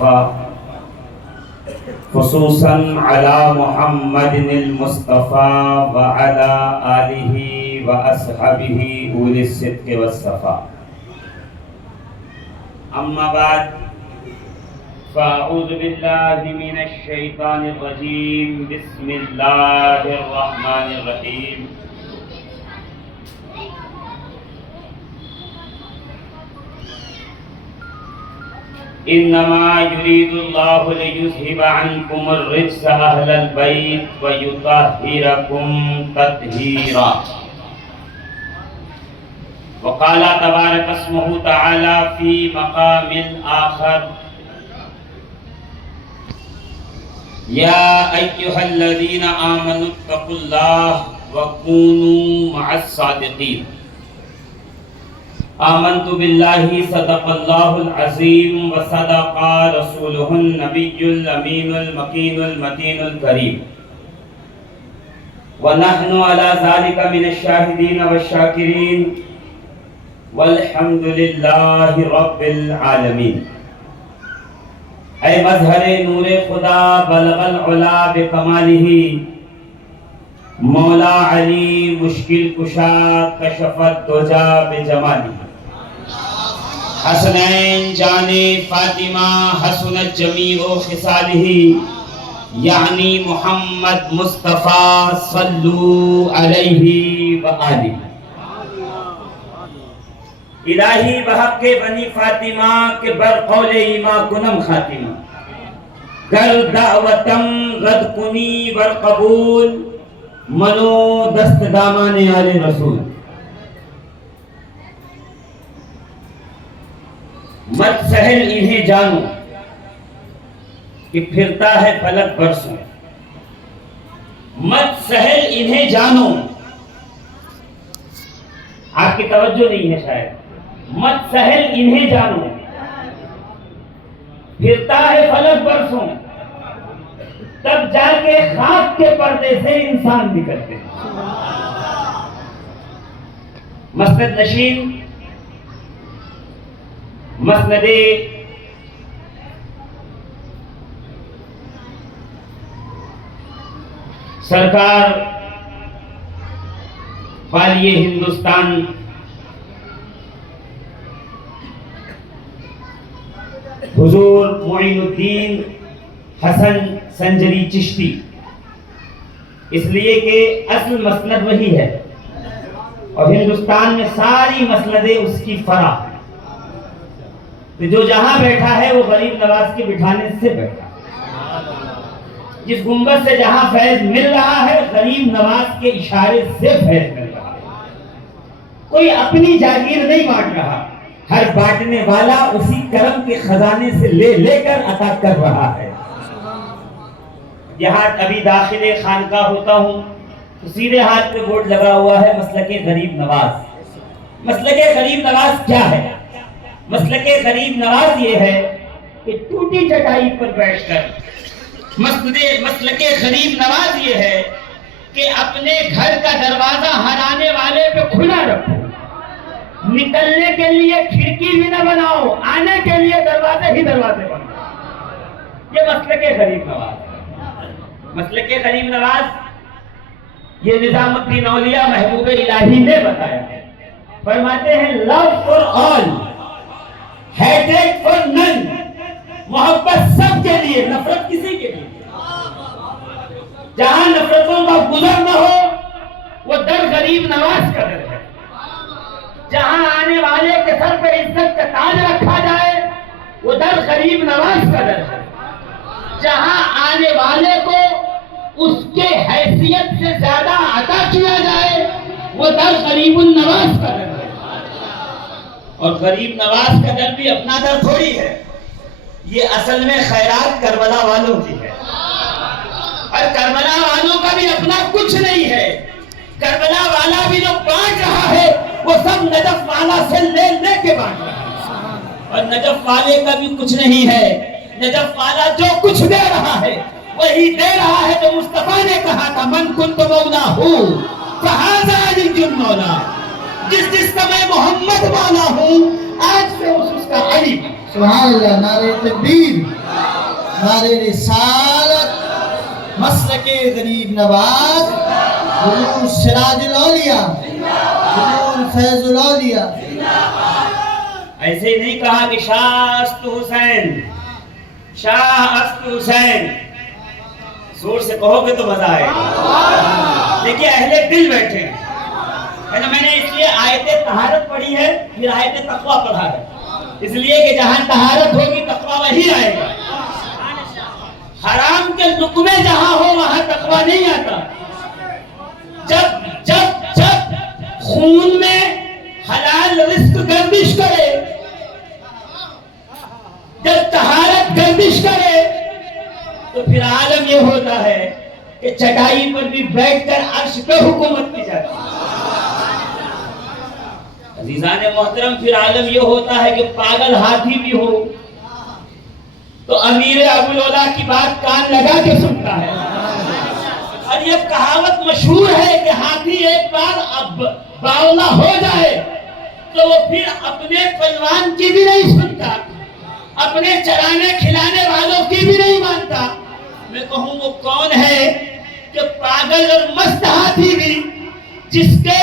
المصطفى خصوصا على محمد المصطفى وعلى آله وأصحابه أولي الصدق والصفاء. أما بعد فأعوذ بالله من الشيطان الرجيم. بسم الله الرحمن الرحيم. انما يريد الله ليذهب عنكم الرجس اهل البيت ويطهركم تطهيرا. وقال تبارك اسمه تعالى في مقام آخر: يا أيها الذين آمنوا اتقوا الله وكونوا مع الصادقين. آمنت بالله صدق الله العظيم وصدق رسوله النبي الأمين المكين المتين الكريم. ونحن على ذلك من الشاهدين والشاكرين والحمد لله رب العالمین. اے مظہر نور خدا بلغ العلا بکمالہ، مولا علی مشکل کشا کشف الدجا بجمالہ. حسنین جان فاطمہ حسنت جمیع خصالہ، یعنی محمد مصطفیٰ صلو علیہ وآلہ. الہی بحق بنی فاطمہ کے برقول ایما کنم خاتمہ، گر دعوتم رد کنی ورقبول، منو دست دامان آل رسول. مت سہل انہیں جانو کہ پھرتا ہے فلک برسوں. مت سہل انہیں جانو، آپ کی توجہ نہیں ہے شاید. مت سہل انہیں جانو، پھرتا ہے فلک برسوں، تب جا کے خاک کے پردے سے انسان نکلتے ہیں. مسند نشین مسند سرکار والی ہندوستان حضور معین الدین حسن سنجری چشتی، اس لیے کہ اصل مسند وہی ہے اور ہندوستان میں ساری مسندیں اس کی فرع ہیں. تو جو جہاں بیٹھا ہے وہ غریب نواز کے بٹھانے سے بیٹھا ہے. جس گنبد سے جہاں فیض مل رہا ہے غریب نواز کے اشارے سے فیض مل رہا ہے. کوئی اپنی جاگیر نہیں بانٹ رہا، ہر بانٹنے والا اسی کرم کے خزانے سے لے لے کر عطا کر رہا ہے. یہاں ابھی داخل خانقاہ ہوتا ہوں تو سیدھے ہاتھ پہ بورڈ لگا ہوا ہے مسلک غریب نواز. مسلک غریب نواز کیا ہے؟ مسلک غریب نواز یہ ہے کہ ٹوٹی چٹائی پر بیٹھ کر، مسلک غریب نواز یہ ہے کہ اپنے گھر کا دروازہ ہر آنے والے پہ کھلا رکھو، نکلنے کے لیے کھڑکی بھی نہ بناؤ، آنے کے لیے دروازے ہی دروازے بناؤ. یہ مسلک غریب نواز. مسلک غریب نواز یہ نظام الدین اولیاء محبوب الہی نے بتایا ہے. فرماتے ہیں love for all, hatred for none. محبت سب کے لیے، نفرت کسی کے لیے. جہاں نفرتوں کا گزر نہ ہو وہ در غریب نواز کا در ہے. جہاں آنے والے کے سر پہ عزت کا تاج رکھا جائے وہ در غریب نواز کا در ہے. جہاں آنے والے کو اس کے حیثیت سے زیادہ عطا کیا جائے وہ در غریب النواز کا در ہے. اور غریب نواز کا در بھی اپنا در تھوڑی ہے، یہ اصل میں خیرات کربلا والوں کی ہے. اور کربلا والوں کا بھی اپنا کچھ نہیں ہے. کربلا والا بھی جو بانٹ رہا ہے وہ سب نجف والا سے لے لے کے بانٹ رہا ہے. اور نجف والے کا بھی کچھ نہیں ہے. نجف والا جو کچھ دے رہا ہے وہی دے رہا ہے جو مصطفیٰ نے کہا تھا من کنت مولا ہوں فہذا علی مولا. جس کا میں محمد مولا ہوں آج سے اس کا علی. سبحان اللہ، نعرہ تکبیر، نعرہ رسالت، مسلک غریب نواز، حضور سراج الاولیاء، حضور فیض الاولیاء۔ ایسے ہی نہیں کہا کہ شاہ است حسین، شاہ است حسین، زور سے کہو گے تو مزہ آئے گا۔ دیکھیے اہل دل بیٹھے ہیں، ہے نا؟ میں نے اس لیے آیت طہارت پڑھی ہے، پھر آیت تقویٰ پڑھا ہے، اس لیے کہ جہاں طہارت ہوگی تقویٰ وہی آئے گا۔ حرام کے لقمے جہاں ہو وہاں تقویٰ نہیں آتا۔ جب جب جب خون میں حلال رزق گردش کرے، جب طہارت گردش کرے، تو پھر عالم یہ ہوتا ہے کہ چٹائی پر بھی بیٹھ کر عرش پہ حکومت کی جاتی ہے۔ عزیزان محترم، پھر عالم یہ ہوتا ہے کہ پاگل ہاتھی بھی ہو تو امیر ابو العلا کی بات کان لگا کے سنتا ہے۔ اور یہ کہاوت مشہور ہے کہ ہاتھی ایک بار اب باولا ہو جائے تو وہ پھر اپنے پہلوان کی بھی نہیں سنتا، اپنے چرانے کھلانے والوں کی بھی نہیں مانتا۔ میں کہوں وہ کون ہے کہ پاگل اور مست ہاتھی بھی جس کے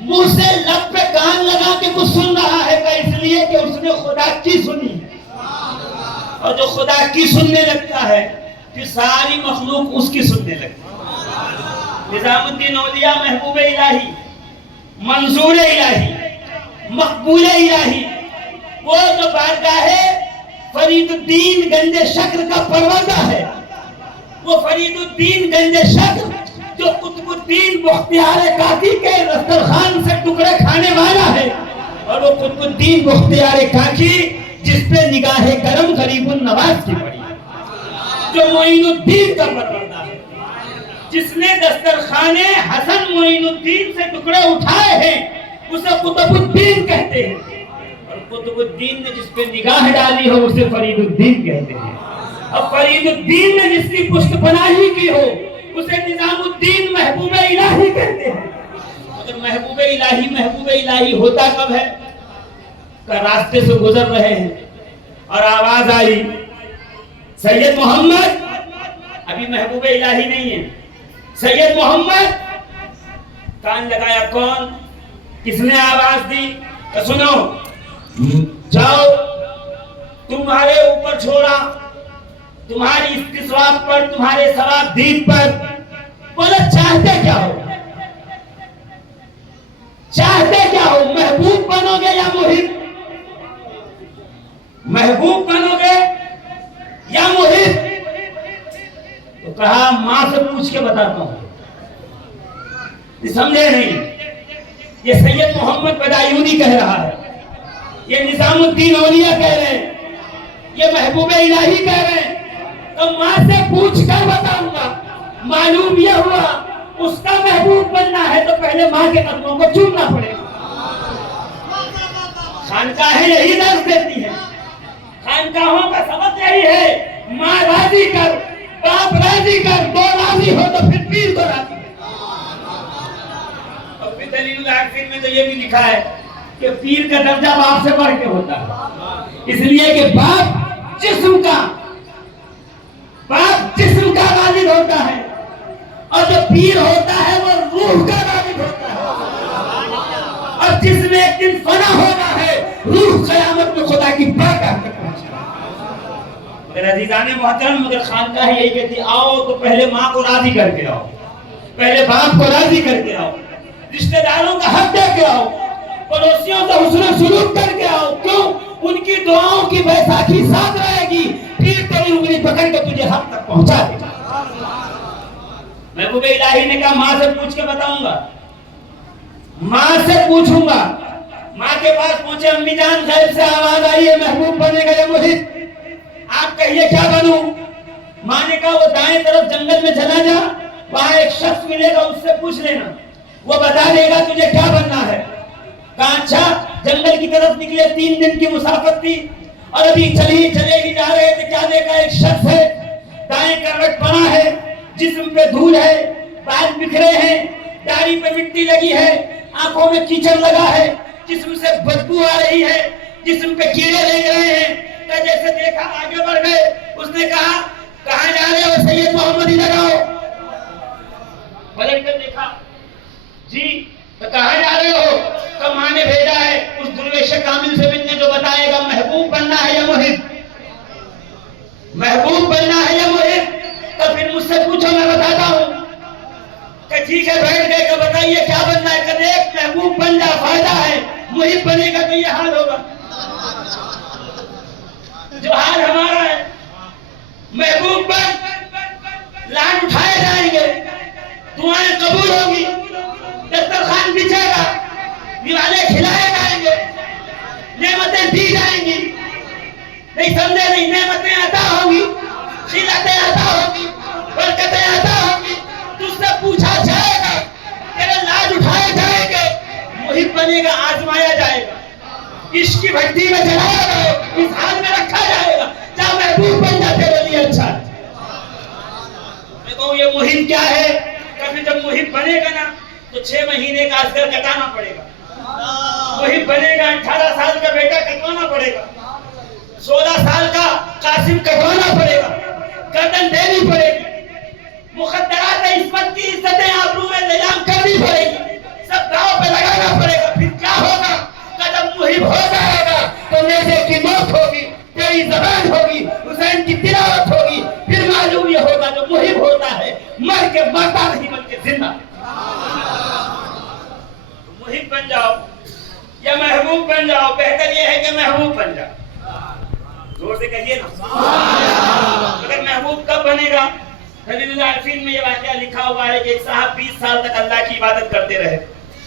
منہ سے لب پہ کان لگا کے کچھ سن رہا ہے کہ اس لیے کہ اس نے خدا کی سنی، اور جو خدا کی سننے لگتا ہے پھر ساری مخلوق اس کی سننے لگتی ہے۔ نظام الدین اولیاء محبوب الہی، منظور الہی، مقبول الہی، وہ جو بارگاہ فرید الدین گنج شکر کا پروردہ ہے، وہ فرید الدین گنج شکر جو قطب الدین بختیار کاکی کے دسترخوان سے ٹکڑے کھانے والا ہے، اور وہ قطب الدین بختیار کاکی جس پہ نگاہ کرم غریب النواز کی پڑی، جو معین الدین کا پروردہ ہے، جس نے دسترخوان حسن معین الدین سے ٹکڑے اٹھائے ہیں، اسے قطب الدین کہتے ہیں، اور قطب الدین نے جس پہ نگاہ ڈالی ہو اسے فرید الدین کہتے ہیں، اب فرید الدین نے جس کی پشت پناہی کی ہو اسے نظام الدین محبوب الہی کہتے ہیں۔ مگر محبوب الہی ہوتا کب ہے؟ کہ راستے سے گزر رہے ہیں اور آواز آئی سید محمد، ابھی محبوب الہی نہیں ہے، سید محمد، کان لگایا کون؟ کس نے آواز دی کہ سنو، جاؤ، تمہارے اوپر چھوڑا، تمہاری استصواب پر، تمہارے ثواب دید پر، بولے چاہتے کیا ہو؟ چاہتے کیا ہو؟ محبوب بنو گے یا محب؟ محبوب بنو گے یا محب؟ تو کہا ماں سے پوچھ کے بتاتا ہوں۔ سمجھے نہیں؟ یہ سید محمد بدایونی کہہ رہا ہے، یہ نظام الدین اولیاء کہہ رہے ہیں، یہ محبوب الہی کہہ رہے ہیں، تو ماں سے پوچھ کر بتاؤں گا۔ معلوم یہ ہوا اس کا محبوب بننا ہے تو پہلے ماں کے قدموں کو چومنا پڑے گا۔ خانقاہیں یہی درس دیتی ہیں، خانقاہوں کا سبق یہی ہے، ماں راضی کر، باپ راضی کر، دو راضی ہو تو پھر پیر کو راضی کر۔ اور پھر دلیل العارفین میں تو یہ بھی لکھا ہے کہ پیر کا درجہ باپ سے بڑھ کے ہوتا ہے، اس لیے کہ باپ جسم کا والد ہوتا ہے، اور جو پیر ہوتا ہے وہ روح کا والد ہوتا ہے، اور جس میں ایک دن فنا ہونا ہے، روح قیامت میں خدا کی بارگاہ تک پہنچے۔ مگر عزیزان محترم، مگر خانقاہ یہی کہتی آؤ تو پہلے ماں کو راضی کر کے آؤ، پہلے باپ کو راضی کر کے آؤ، رشتہ داروں کا حق دے کے آؤ، پڑوسیوں سے حسن سلوک کر کے آؤ۔ کیوں؟ ان کی دعاؤں کی بیساکھی ساتھ رہے گی، پیر تیری انگلی پکڑ کے تجھے حق تک پہنچا دے گا۔ محبوب الہی نے کہا ماں سے پوچھ کے بتاؤں گا، ماں سے پوچھوں گا۔ ماں کے پاس پہنچے، امی جان غیب سے آواز آئی ہے محبوب بنے گا یا محب؟ آپ کہیے کیا بنوں؟ ماں نے کہا وہ دائیں طرف جنگل میں چلا جا، وہاں ایک شخص ملے گا، اس سے پوچھ لینا، وہ بتا دے گا تجھے کیا بننا ہے۔ کہا اچھا۔ جنگل کی طرف نکلے، 3 دن کی مسافت تھی، اور ابھی چلے ہی جا رہے تھے، کیا دیکھا؟ ایک شخص ہے، دائیں کروٹ پڑا ہے، جسم پہ دھول ہے، بال بکھرے ہیں، داڑھی پہ مٹی لگی ہے، آنکھوں میں کیچڑ لگا ہے، جسم سے بدبو آ رہی ہے، جسم پہ کیڑے لگ رہے ہیں. تو جیسے دیکھا آگے بڑھ گئے. اس نے کہا کہاں جا رہے ہو سید محمد ادھر آؤ. پلٹ کر دیکھا جی تو کہاں جا رہے ہو. تو ماں نے بھیجا ہے اس درویش کامل سے ملنے جو بتائے گا محبوب بننا ہے یا محب, محبوب بننا ہے یا محب. تو پھر مجھ سے پوچھو میں بتاتا ہوں. کہ ٹھیک ہے بیٹھ گئے کہ بتائیے کیا بننا ہے. کہ ایک محبوب بن جا فائدہ ہے, محب بنے گا تو یہ حال ہوگا جو حال ہمارا ہے. محبوب بن لان اٹھائے جائیں گے, دعائیں قبول ہوگی, دسترخوان بچھے گا, دیوالے کھلائے جائیں گے, نعمتیں دی جائیں گی. نہیں سمجھے نہیں, نعمتیں عطا ہوں گی, خیراتیں عطا ہوں گی, برکتیں عطا ہوں گی. تجھ سے پوچھا جائے گا, تیرے لاج اٹھائے جائیں گے, محب بنے گا, آزمایا جائے گا, عشق کی بھٹی میں جلایا گا, اس حال میں رکھا جائے گا. جا محبوب بن جا, تیرے لیے اچھا ہے. میں کہوں یہ محب کیا ہے. کبھی جب محب بنے گا نا تو 6 مہینے کا اصغر کٹانا پڑے گا. محب بنے گا 18 سال کا بیٹا کٹوانا پڑے گا, 16 سال کا قاسم کٹوانا پڑے گا, گردن دینی پڑے گی, مخدرات عصمت کی عزتیں آبرو میں نیلام کرنی پڑے گی, سب داؤں پہ لگانا پڑے گا. پھر کیا ہوگا. جب محب ہو جائے گا تو نیزے کی موت ہوگی, تیری زبان ہوگی, حسین کی تلاوت ہوگی. پھر معلوم یہ ہوگا جو محب ہوتا ہے مر کے مرتا نہیں بلکہ زندہ. محب بن جاؤ یا محبوب بن جاؤ, بہتر یہ ہے کہ محبوب بن جاؤ. زور سے کہیے نا. اگر محبوب کب بنے گا. دلیل العارفین میں یہ واقعہ لکھا ہوا ہے کہ ایک صاحب 20 سال تک اللہ کی عبادت کرتے رہے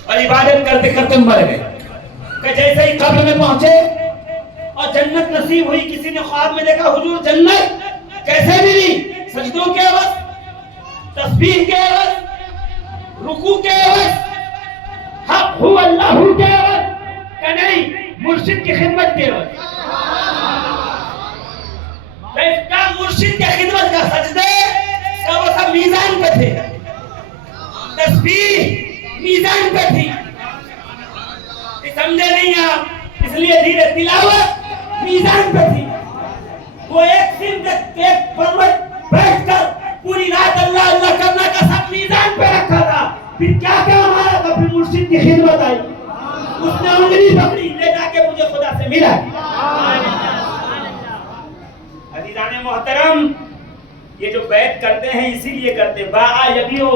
اور عبادت کرتے کرتے مر گئے. کہ جیسے ہی قبر میں پہنچے اور جنت نصیب ہوئی, کسی نے خواب میں دیکھا حضور جنت کیسے ملی. سجدوں کے عوض, تسبیح کے عوض, رکوع کے عوض, حق ہو اللہ کے عوض. کہ نہیں, مرشد کی خدمت کے عوض. اس کا مرشد کی خدمت کا سجدے کا وہ سب میزان پہ تھے, تسبیح میزان پہ تھی. سمجھے نہیں آپ, اس لیے دھیرے تلاوت میزان پہ تھی. وہ ایک سن ایک پروت بیٹھ کر پوری رات اللہ اللہ کرنا کا سب میزان پہ رکھا تھا. پھر کیا کیا ہمارا تھا. پھر مرشد کی خدمت آئی, اس نے انگلی پکڑی, لے جا کے مجھے خدا سے ملا. عزیزان محترم, یہ جو بیعت کرتے ہیں اسی لیے کرتے ہیں. باع یبیع,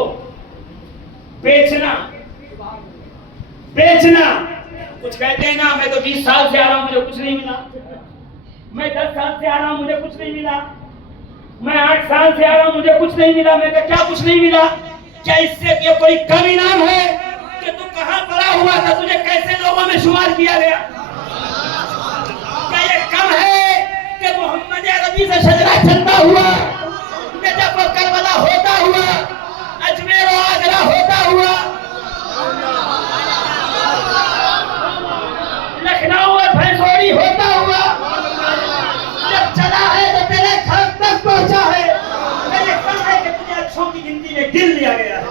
بیچنا, بیچنا. کچھ کہتے ہیں نا میں تو 20 سال سے آ رہا ہوں مجھے کچھ نہیں ملا, میں 10 سال سے آ رہا ہوں مجھے کچھ نہیں ملا, میں 8 سال سے آ رہا ہوں مجھے کچھ نہیں ملا. میں کہا کیا کچھ نہیں ملا. کیا اس سے یہ کوئی کم انعام ہے کہ تو کہاں پڑا ہوا تھا, تجھے کیسے لوگوں میں شمار کیا گیا. کیا یہ کم ہے کہ محمد عربی سے شجرہ چلتا ہوا, نجف و کربلا ہوتا ہوا, اجمیر و آگرہ ہوتا ہوا, لکھنؤ اور بھینسوری ہوتا ہوا, جب چلا ہے تو تیرے گھر تک پہنچا ہے. یہ کم ہے کہ تجھے اچھوں کی گنتی میں گن لیا گیا ہے,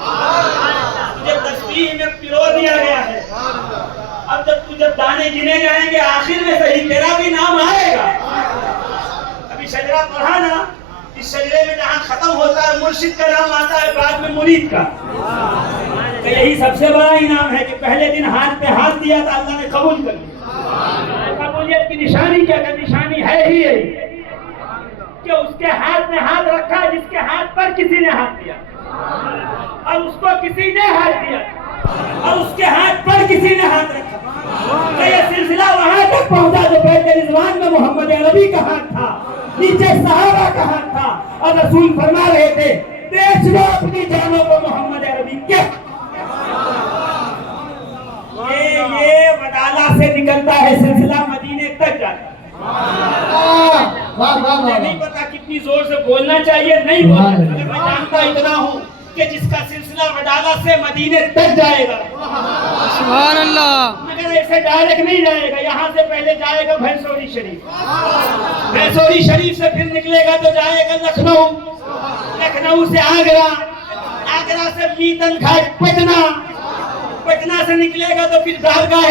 تجھے تسبیح میں پرو دیا گیا ہے. اب جب دانے گنے جائیں گے آخر میں صحیح تیرا بھی نام آئے گا. ابھی شجرہ پڑھا نا, اس شجرے میں جہاں ختم ہوتا ہے مرشد کا نام آتا ہے, بعد میں مرید کا. کہ یہی سب سے بڑا انعام ہے کہ پہلے دن ہاتھ پہ ہاتھ دیا تھا, اللہ نے قبول کر لیا. قبولیت کی نشانی کیا کہ نشانی ہے ہی یہی کہ اس کے ہاتھ میں ہاتھ رکھا جس کے ہاتھ پر کسی نے ہاتھ دیا, اور اس کو کسی نے ہاتھ دیا, اور اس کے ہاتھ پر کسی نے ہاتھ رکھا. کہ یہ سلسلہ وہاں تک پہنچا جو بیت رضوان میں محمد عربی کا ہاتھ تھا, نیچے صحابہ کا ہاتھ تھا, اور رسول فرما رہے تھے بیچ لو اپنی جانوں کو محمد عربی کے. یہ وڈالہ سے نکلتا ہے سلسلہ مدینے تک جاتا ہے. مجھے نہیں پتا کتنی زور سے بولنا چاہیے, نہیں بولنا چاہیے. میں جانتا اتنا ہوں کہ جس کا سلسلہ وڈالہ سے مدینے تک جائے گا, سبحان اللہ, مگر ایسے ڈائریکٹ نہیں جائے گا. یہاں سے پہلے جائے گا بھینسوری شریف, بھینسوری شریف سے پھر نکلے گا تو جائے گا لکھنؤ, لکھنؤ سے آگرہ, آگرہ سے میتن گھاٹ پٹنہ, پٹنہ سے نکلے گا تو پھر درگاہ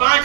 5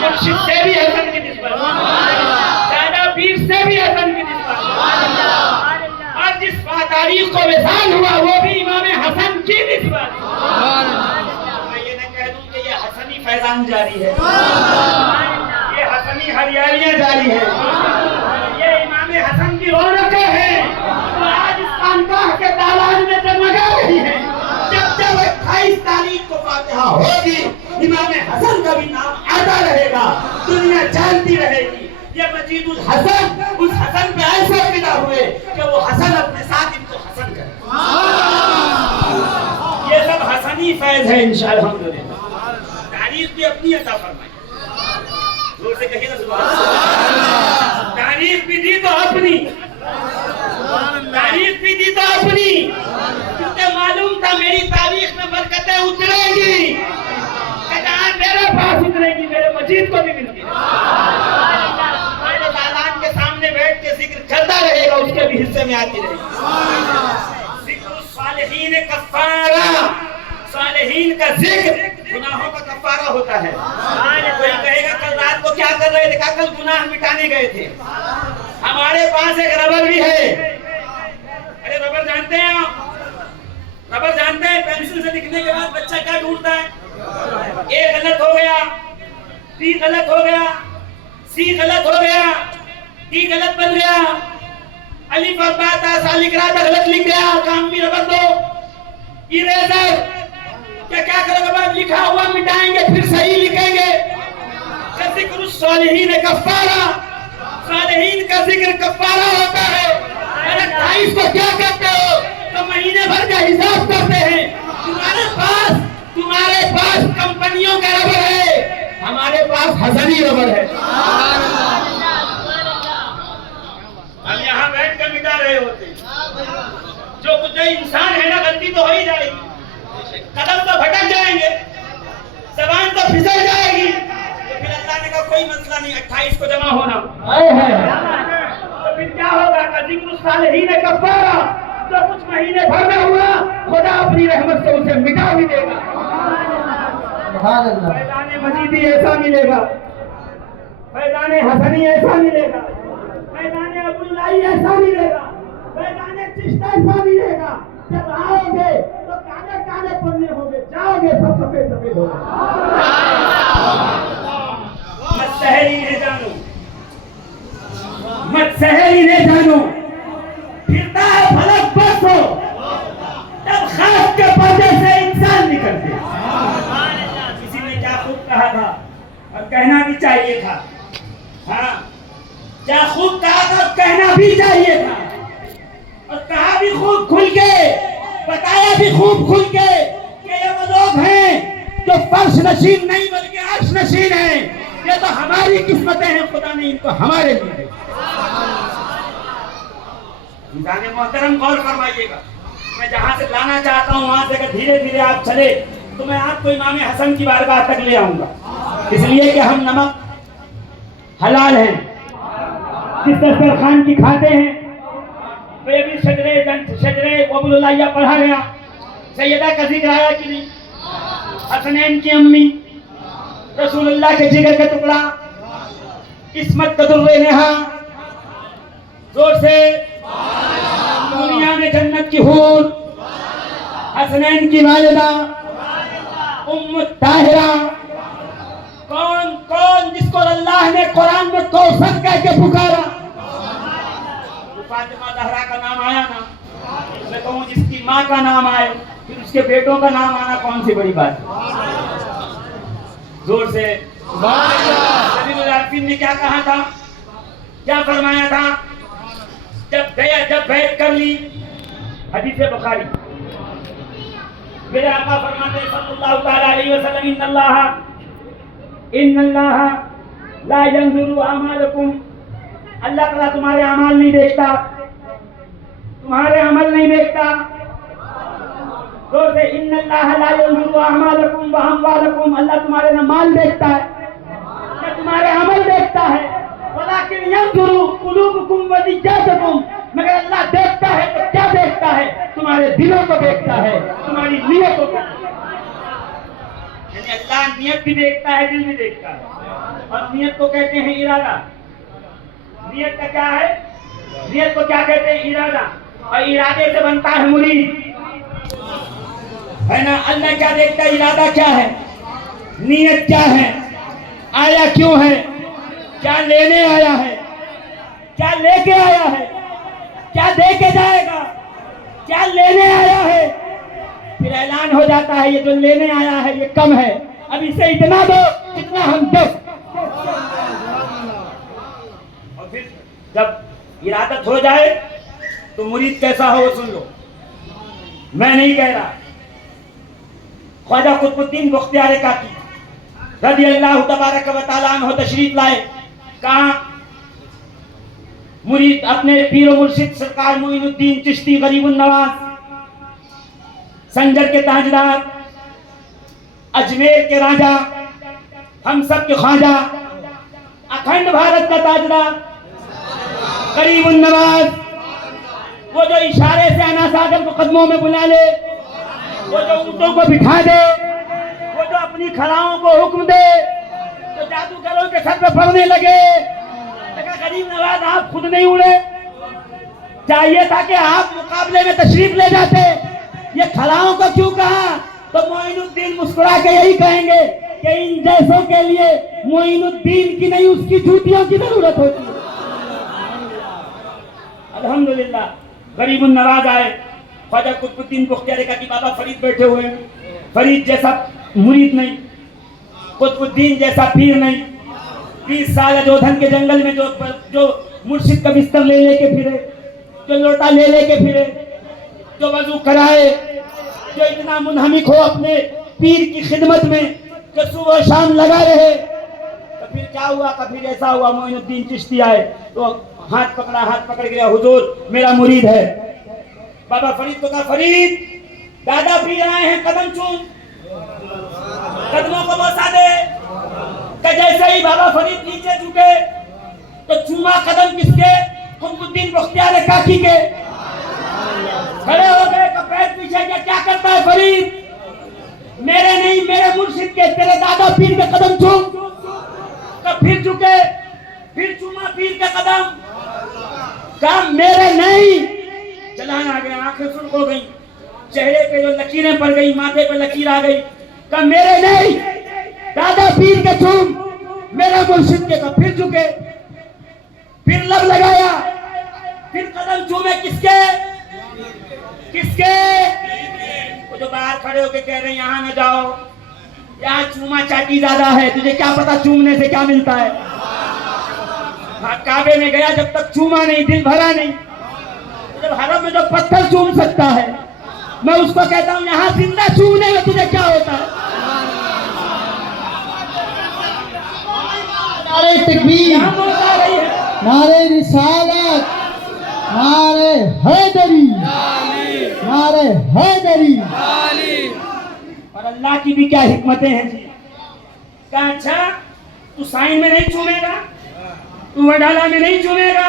مرشد سے بھی حسن کی نسبت، دادا پیر سے بھی حسن کی نسبت، اور جس تاریخ کو وصال ہوا وہ بھی امام حسن کی نسبت۔ میں یہ نہ کہہ دوں کہ یہ حسنی فیضان جاری ہے، یہ حسنی ہریالیاں جاری ہے، یہ امام حسن کی رونقیں ہیں جو آج اس خانقاہ کے دالان میں جگمگا رہی ہیں۔ جب جب 28 تاریخ کو فاتحہ ہوگی امام حسن کا بھی نام آتا رہے گا، دنیا جانتی رہے گی یہ مجید الحسن اس حسن پہ ایسے فدا ہوئے کہ وہ حسن اپنے ساتھ ان کو حسن کرے۔ یہ سب حسنی فیض ہے انشاءاللہ الحمدللہ۔ تاریخ بھی اپنی عطا فرمائی، زور سے کہیے نا سبحان اللہ۔ تاریخ بھی دی تو اپنی، تاریخ بھی دی تو اپنی، کیونکہ معلوم تھا میری تاریخ میں برکتیں اتریں گی، کہ جہاں میرے پاس اتریں گی میرے مجید کو بھی مل گی۔ میرے دالان کے سامنے بیٹھ کے ذکر چلتا رہے گا، اس کے بھی حصے میں آتی رہے گی۔ ذکر الصالحین کفارہ، صالحین کا ذکر گناہوں کا کفارہ ہوتا ہے۔ کوئی کہے گا کل رات کو کیا کر رہے تھے؟ کہا کل گناہ مٹانے گئے تھے۔ ہمارے پاس ایک ربر بھی ہے، ارے ربر جانتے ہیں آپ؟ ربر جانتے ہیں پینسل سے لکھنے کے بعد بچہ کیا ڈھونڈتا ہے؟ اے غلط ہو گیا، بی غلط ہو گیا، سی غلط ہو گیا، ڈی غلط بن گیا، الف اور با تا سا لکھ رہا تھا غلط لکھ گیا، کام بھی ربر دو، اریزر کیا کرو گے؟ بعد لکھا ہوا مٹائیں گے پھر صحیح لکھیں گے۔ ذکر الصالحین کفارہ، صالحین کا ذکر کفارہ ہوتا ہے۔ ارے 28 کو کیا کرتے ہو؟ تو مہینے بھر کا حساب کرتے ہیں۔ تمہارے پاس کمپنیوں کا ربر ہے، ہمارے پاس حسنی ربر ہے۔ ہم یہاں بیٹھ کر مٹا رہے ہوتے، جو کچھ انسان ہے نا غلطی تو ہو ہی جائے گی، قدم تو بھٹک جائیں گے، زبان تو پھسل جائے گی، پھر اللہ نے کہا کوئی مسئلہ نہیں، 28 کو جمع ہونا۔ تو پھر کیا ہوگا؟ کہ ذکر الصالحین کفارہ، جو کچھ مہینے بھر میں ہوا خدا اپنی رحمت سے اسے مٹا بھی دے گا۔ سبحان اللہ۔ فیضان مجیدی ایسا ملے گا، فیضان حسنی ایسا ملے گا، فیضان ابواللائی ایسا ملے گا، فیضان چشت ایسا ملے گا۔ جب آؤ گے تو کالے کالے پنے ہوں گے، جاؤ گے سب سفید سفید ہو گے۔ مت سہری نے جانو، مت سہری نے جانو، پھرتا ہے فلک بس ہو، تب خواب کے پردے سے انسان نکلتے۔ کسی نے کیا خوب کہا تھا اور کہنا بھی چاہیے تھا، ہاں کیا خوب کہا تھا اور کہنا بھی چاہیے تھا، اور کہا بھی خوب کھل کے، بتایا بھی خوب کھل کے کہ یہ وہ لوگ ہیں جو فرش نشین نہیں بلکہ عرش نشین ہیں۔ یہ تو ہماری قسمتیں ہیں، خدا نے ان کو ہمارے لیے دی۔ انسان محترم غور فرمائیے گا، میں جہاں سے لانا چاہتا ہوں وہاں سے اگر دھیرے دھیرے آپ چلے تو میں آپ کو امام حسن کی بارگاہ تک لے آؤں گا، اس لیے کہ ہم نمک حلال ہیں، جس دسترخوان کی کھاتے ہیں تو یہ بھی شجرے ابواللائیہ پڑھا گیا، سیدہ کا ذکر آیا کہ نہیں، حسنین کی امی، رسول اللہ کے جگر کا ٹکڑا، قسمت کا در نہا، زور سے دنیا میں جنت کی حور، حسنین کی والدہ ام الطاہرہ، کون جس کو اللہ نے قرآن میں کوثر کہہ کے پکارا۔ فاطمہ زہرا کا نام آیا نا، میں کہوں جس کی ماں کا نام آئے پھر اس کے بیٹوں کا نام آنا کون سی بڑی بات ہے؟ زور سے جلیل العارفین نے کیا کہا تھا، کیا فرمایا تھا؟ جب بیعت کر لی، حدیث بخاری، میرے آقا فرماتے ہیں صلی اللہ تعالی علیہ وسلم، ان اللہ لا ينظر اعمالکم، اللہ تعالیٰ تمہارے اعمال نہیں دیکھتا، تمہارے عمل نہیں دیکھتا۔ تو ان اللہ لا ينظر اعمالکم واموالکم، اللہ تمہارے نہ مال دیکھتا ہے نہ تمہارے عمل دیکھتا ہے، ولکن ينظر قلوبکم ونیاتکم، مگر اللہ دیکھتا ہے تو کیا دیکھتا ہے؟ تمہارے دلوں کو دیکھتا ہے، تمہاری نیتوں کو۔ یعنی اللہ نیت بھی دیکھتا ہے، دل بھی دیکھتا ہے، اور نیت کو کہتے ہیں ارادہ. نیت کا کیا ہے؟ نیت کو کیا کہتے ہیں؟ ارادہ. اور ارادے سے بنتا ہے مرید، ہے نا. اللہ کیا دیکھتا ہے؟ ارادہ کیا ہے، نیت کیا ہے، آیا کیوں ہے، کیا لینے آیا ہے، کیا لے کے آیا ہے، کیا دے کے جائے گا، کیا لینے آیا ہے. پھر اعلان ہو جاتا ہے یہ جو لینے آیا ہے یہ کم ہے، اب اسے اتنا دو جتنا ہم دے. اور پھر جب ارادت ہو جائے تو مرید کیسا ہو وہ سن لو. میں نہیں کہہ رہا. خواجہ قطب الدین بختیار کاکی رضی اللہ تبارک و تعالیٰ عنہ تشریف لائے. کہاں؟ مرید اپنے پیر و مرشد سرکار معین الدین چشتی غریب النواز، سنجر کے تاجدار، اجمیر کے راجا، ہم سب کے خواجہ، اکھنڈ بھارت کا تاجدار غریب النواز، وہ جو اشارے سے انا ساگر کو قدموں میں بلا لے، وہ جو اونٹوں کو بٹھا دے، وہ جو اپنی کھڑاؤں کو حکم دے، جو جادوگروں کے سر پہ پڑنے لگے. غریب نواز آپ خود نہیں اڑے، چاہیے تھا کہ آپ مقابلے میں تشریف لے جاتے. یہ کھڑاؤں کو کیوں کہا؟ تو معین الدین مسکرا کے یہی کہیں گے کہ ان جیسوں کے لیے معین الدین کی نہیں اس کی جوتیوں کی ضرورت ہوتی ہے. الحمدللہ غریب النواز آئے. خواجہ قطب الدین بختیار کاکی بابا فرید بیٹھے ہوئے ہیں. فرید جیسا مرید نہیں، قطب الدین جیسا پیر نہیں. 20 سال اجودھن کے جنگل میں جو مرشد کا بستر لے لے کے پھرے، جو لوٹا لے لے کے پھرے، جو وضو کرائے، جو اتنا منہمک ہو اپنے پیر کی خدمت میں کہ صبح و شام لگا رہے. تو پھر کیا ہوا؟ کبھی ایسا ہوا معین الدین چشتی آئے تو ہاتھ پکڑ گیا، حضور میرا مرید ہے. بابا فرید کو کہا فرید دادا پیر آئے ہیں، قدم چوم، قدموں کو بوسا دے. کہ جیسے ہی بابا فرید نیچے جھکے تو چوما قدم کس کے؟ قطب الدین بختیار کاکی کے. کھڑے ہو گئے کہ پیر پیچھے کیا کرتا ہے فرید؟ میرے نہیں میرے مرشد کے، تیرے دادا پیر کے قدم چوم. کہ پھر جھکے، پھر چوما پیر کے قدم. کہا میرے نہیں. چلان آ گیا، آنکھیں سرخ ہو گئی، چہرے پہ جو لکیریں پڑ گئی، ماتھے پہ لکیر آ گئی. کہا میرے نہیں دادا پیر کے چوم، میرے مرشد کے. پھر جھکے، پھر لب لگایا، پھر قدم چومے کس کے؟ کس کے؟ وہ جو باہر کھڑے ہو کے کہہ رہے ہیں یہاں نہ جاؤ، یہاں چوما چاٹی زیادہ ہے، تجھے کیا پتا چومنے سے کیا ملتا ہے. کعبے میں گیا، جب تک چوما نہیں دل بھرا نہیں. جب حرم میں جو پتھر چوم سکتا ہے، میں اس کو کہتا ہوں یہاں زندہ چومنے میں تجھے کیا ہوتا ہے. نعرہ تکبیر، نعرہ رسالت، نعرہ حیدری، نعرہ حیدری. اور اللہ کی بھی کیا حکمتیں ہیں جی. کہا اچھا تو سائن میں نہیں چومے گا، تو وڈالہ میں نہیں چومے گا،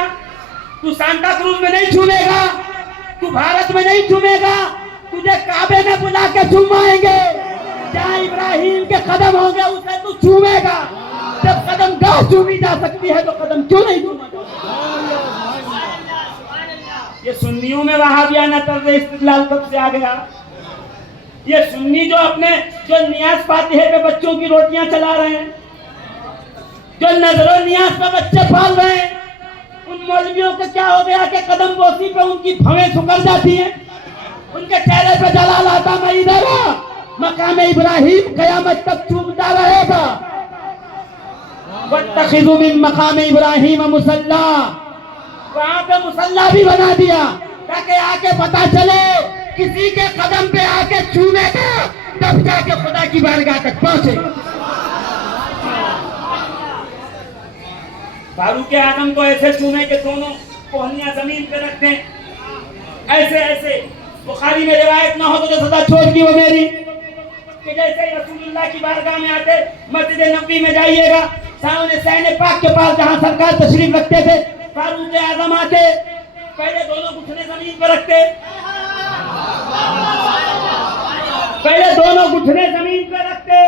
تو سانتا کروز میں نہیں چومے گا، تو بھارت میں نہیں چومے گا، تجھے کعبے میں بلا کے چومائیں گے. جہاں ابراہیم کے قدم ہوں گے اسے تو چومے گا. جب قدم گاہ چومی جا سکتی ہے تو قدم کیوں نہیں چوما جا سکتا؟ یہ سنیوں میں وہابیانہ طرز استدلال کب سے آ گیا؟ یہ سنی جو نیاز فاتحے پہ بچوں کی روٹیاں چلا رہے ہیں، جو نظر و نیاز پہ بچے پال رہے ہیں، ان مولویوں کا کیا ہو گیا کہ قدم بوسی پہ ان کی بھویں سکڑ جاتی ہیں، ان کے چہرے پہ جلال آتا میں ادھر ہوں. مقام ابراہیم قیامت تک چومتا رہے گا. وَاتَّخِذُوا مِن مَقَامِ إِبْرَاهِيمَ مُصَلَّى، وہاں پہ مصلی بھی بنا دیا تاکہ آ کے پتا چلے کسی کے قدم پہ آ کے چومے گا تب جا کے خدا کی بارگاہ تک پہنچے. فاروق اعظم کو ایسے چومے کہ دونوں کوہنیاں زمین پہ رکھ دیں، ایسے ایسے. بخاری میں روایت نہ ہو تو جو سزا چھوڑ دی وہ میری. کہ جیسے ہی رسول اللہ کی بارگاہ میں آتے، مسجد نبوی میں جائیے گا، سامنے سین پاک کے پاس جہاں سرکار تشریف رکھتے تھے، فاروق اعظم آتے، پہلے دونوں گھٹنے زمین پہ رکھتے، پہلے دونوں گھٹنے زمین پہ رکھتے،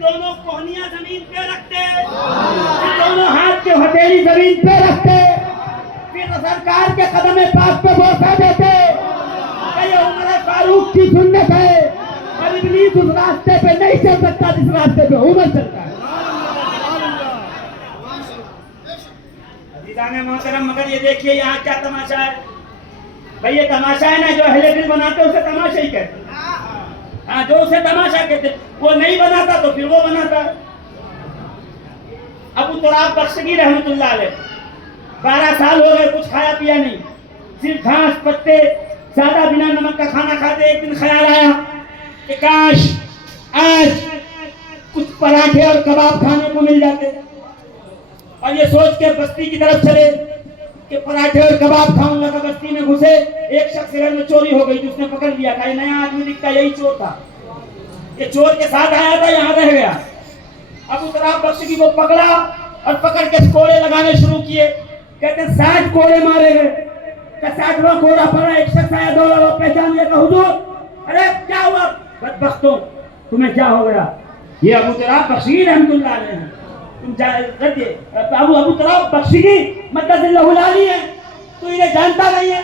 دونوں کوہنیاں زمین پہ رکھتے، پھر دونوں ہاتھ کے ہتھیلی زمین پہ رکھتے، پھر سرکار کے قدم پاک پہ بوسہ دیتے کہ یہ عمر فاروق کی سنت ہے اور ابلیس اس راستے پہ نہیں چل سکتا جس راستے پہ عمر چلتا ہے۔ عزیزان محترم، مگر یہ دیکھیے یہاں کیا تماشا ہے بھئی، یہ تماشا ہے نا، جو اہل دل بناتے اسے تماشا ہی کہتے ہیں۔ ہاں، جو اسے تماشا کہتے وہ نہیں بناتا تو پھر وہ بناتا ہے۔ ابو تراب بخشگی رحمت اللہ علیہ 12 سال ہو گئے کچھ کھایا پیا نہیں، صرف گھاس پتے سادہ بنا نمک کا کھانا کھاتے۔ ایک دن خیال آیا کہ کاش آج کچھ پراٹھے اور کباب کھانے کو مل جاتے، اور یہ سوچ کے بستی کی طرف چلے کہ پراٹھے اور کباب کھاؤں گا۔ تو بستی میں گھسے، ایک شخص کے گھر میں چوری ہو گئی، جس نے پکڑ لیا، کہا یہ نیا آدمی دکھتا، یہی چور تھا، یہ چور کے ساتھ آیا تھا، یہاں رہ گیا۔ ابو تراب بخشگی کو پکڑا اور پکڑ کے کوڑے لگانے شروع کیے۔ کہتے ہیں 60 کوڑے مارے گئے۔ کہ 60واں کوڑا پڑا، ایک شخص آیا، دوڑا وہ پہچان لیا کہ حضور، ارے کیا ہوا؟ بدبختوں تمہیں کیا ہو گیا؟ یہ ابو تراب بخشگی رحمت اللہ علیہ ہیں، ابو تراب بخشگی مدد اللہ العالی ہے، تو انہیں جانتا نہیں ہے،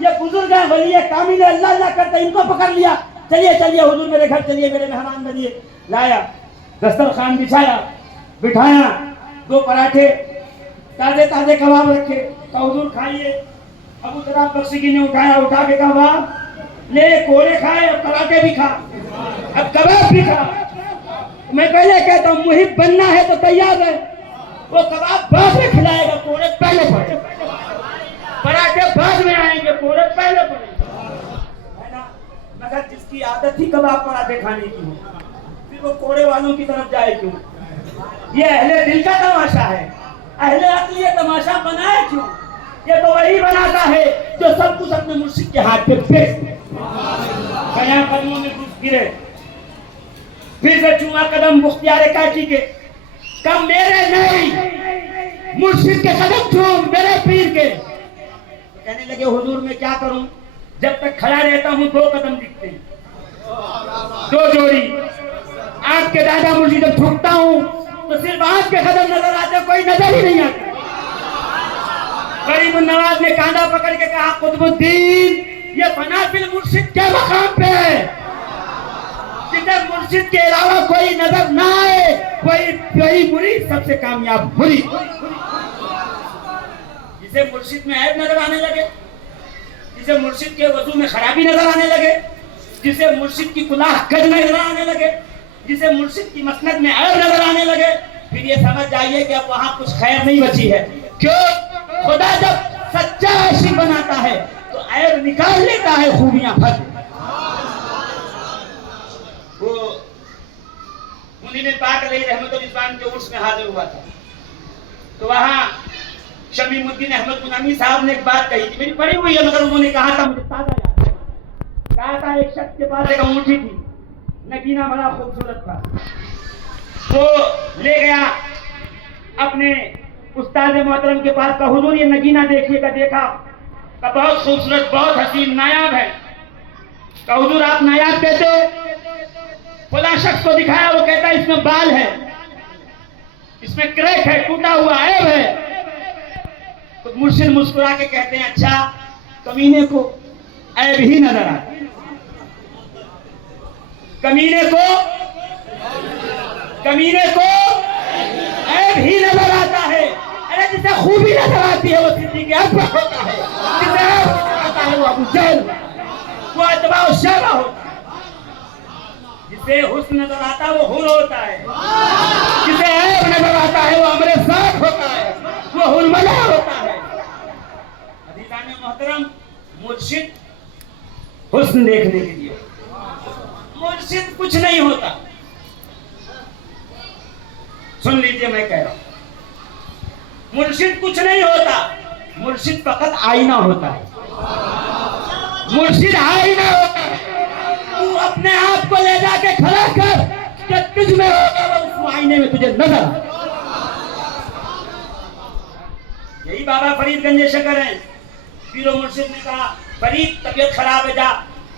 یہ بزرگ ہیں، ولی کامل ہے، اللہ اللہ کرتے، ان کو پکڑ لیا، چلیے چلیے حضور میرے گھر چلیے، میرے مہمان بنیے۔ لایا، دسترخوان بچھایا، بٹھایا، 2 پراٹھے تازے تازے کباب رکھے، تو حضور کھائیے۔ ابو تراب بخشگی نے اٹھایا، اٹھا کے کہا واہ، لے کوڑے کھائے اور پراٹھے بھی کھا، اب کباب بھی کھا۔ میں پہلے کہتا ہوں محب بننا ہے تو تیار ہے، وہ کباب بعد میں کھلائے گا، کوڑے پہلے پڑے، پراٹھے بعد میں آئیں گے، کوڑے پہلے پڑے، ہے نا؟ مگر جس کی عادت ہی کباب پراٹھے کھانے کی ہو، پھر وہ کوڑے والوں کی طرف جائے کیوں؟ یہ اہل دل کا تماشا ہے، اہل عقل یہ تماشا بنائے کیوں؟ یہ تو وہی بناتا ہے جو سب کچھ اپنے مرشد کے ہاتھ پہ بیچ دے، بیاں قدموں میں گھس گرے، پھر سے چوما قدم مختیار کاچی کے، کم میرے نہیں مرشد کے قدم چوم میرے پیر کے۔ کہنے لگے حضور میں کیا کروں، جب تک کھڑا رہتا ہوں 2 قدم دکھتے ہیں، 2 جوڑی، آپ کے دادا مرشد جب جھکتا ہوں تو صرف آپ کے قدم نظر آتے، کوئی نظر ہی نہیں آتا۔ غریب النواز نے کاندھا پکڑ کے کہا قطب الدین یہ فنا فی المرشد کے مقام پہ ہے، جسے مرشد کے علاوہ کوئی نظر نہ آئے، کوئی مرید سب سے کامیاب مرید، جسے مرشد میں عیب نظر آنے لگے، جسے مرشد کے وضو میں خرابی نظر آنے لگے، جسے مرشد کی کلاه کج نظر آنے لگے، جسے مرشد کی مسند میں عیب نظر آنے لگے، پھر یہ سمجھ جائیے کہ اب وہاں کچھ خیر نہیں بچی ہے۔ کیوں؟ خدا جب سچا عاشق بناتا ہے تو عیب نکال لیتا ہے، خوبیاں بھر دیتا ہے۔ وہ منی پاک علیہ رحمت الرضوان کے عرس میں حاضر ہوا تھا، تو وہاں شمیم الدین احمد منامی صاحب نے ایک بات کہی تھی، میری پڑھی ہوئی ہے مگر انہوں نے کہا تھا، مجھے تازہ یاد ہے۔ کہا تھا ایک شخص کے پاس ایک انگوٹھی تھی، نگینہ بڑا خوبصورت تھا، وہ لے گیا اپنے استاد محترم کے پاس، کہا حضور یہ نگینہ دیکھیے گا، دیکھا کہ بہت خوبصورت، بہت حسین، نایاب ہے۔ کہا حضور آپ نایاب کہتے ہو؟ فلاں شخص کو دکھایا، وہ کہتا ہے اس میں بال ہے، اس میں کریک ہے، ٹوٹا ہوا عیب ہے۔ تو مرشد مسکرا کے کہتے ہیں اچھا کمینے کو عیب ہی نظر آتا ہے، کمینے کو عیب ہی نظر آتا ہے۔ ارے جسے خوبی نظر آتی ہے وہ صدیق اکبر ہوتا ہے، جسے عیب نظر آتا ہے وہ ابو جہل، وہ اتباع الشیبہ ہوتا ہے، جسے حسن نظر آتا ہے وہ حور ہوتا ہے، جسے عیب نظر آتا ہے وہ امر ذات ہوتا ہے، وہ حرملہ ہوتا ہے۔ عزیزان محترم، مرشد حسن دیکھنے کے لیے، مرشد کچھ نہیں ہوتا۔ سن لیجئے میں کہہ رہا ہوں، مرشد کچھ نہیں ہوتا، مرشد فقط آئینہ ہوتا ہے، مرشد آئینہ ہوتا ہے۔ تو اپنے آپ کو لے جا کے کھڑا کر کہ تجھ میں ہوگا وہ اس آئینے میں تجھے نظر۔ یہی بابا فرید گنج شکر ہیں، پیر و مرشد نے کہا فرید طبیعت خراب ہے، جا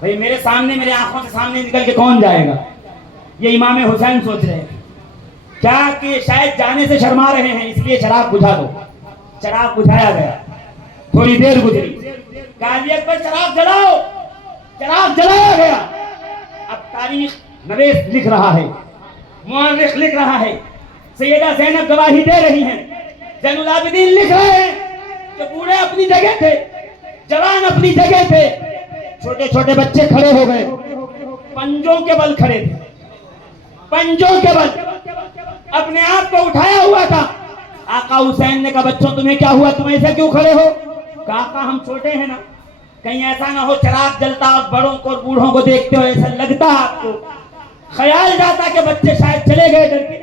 بھائی میرے سامنے، میرے آنکھوں سے سامنے نکل کے کون جائے گا؟ یہ امام حسین سوچ رہے ہیں کیا کہ شاید جانے سے شرما رہے ہیں، اس لیے چراغ بجھا دو۔ چراغ بجھایا گیا، تھوڑی دیر گزری، قاضیت پر چراغ جلاؤ، چراغ جلایا گیا۔ اب تاریخ نویس لکھ رہا ہے، مورخ لکھ رہا ہے، سیدہ زینب گواہی دے رہی ہیں، زین العابدین لکھ رہے ہیں کہ بوڑھے اپنی جگہ تھے، جوان اپنی جگہ تھے، چھوٹے چھوٹے بچے کھڑے ہو گئے، پنجوں کے بل کھڑے تھے، پنجوں کے بل، اپنے آپ کو اٹھایا ہوا تھا۔ آقا حسین نے کہا بچوں تمہیں کیا ہوا، تم ایسے کیوں کھڑے ہو؟ کہا آقا ہم چھوٹے ہیں نا، کہیں ایسا نہ ہو چراغ جلتا اور بڑوں کو اور بوڑھوں کو دیکھتے ہو ایسا لگتا آپ کو، خیال جاتا کہ بچے شاید چلے گئے ڈر کے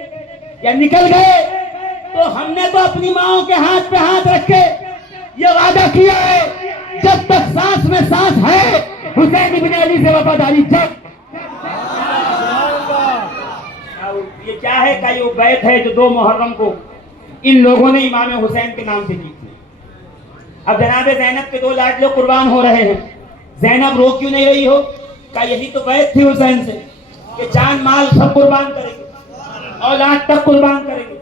یا نکل گئے، تو ہم نے تو اپنی ماؤں کے ہاتھ پہ ہاتھ رکھے یہ وعدہ کیا ہے جب تک سانس میں سانس ہے حسین ابن علی سے وفاداری جنگ۔ یہ کیا ہے کہ یہ بیعت ہے جو 2 محرم کو ان لوگوں نے امام حسین کے نام سے کی تھی۔ اب جناب زینب کے 2 لاڈلے قربان ہو رہے ہیں، زینب رو کیوں نہیں رہی ہو؟ کہ یہی تو بیعت تھی حسین سے کہ جان مال سب قربان کریں گے، اولاد تک قربان کریں گے۔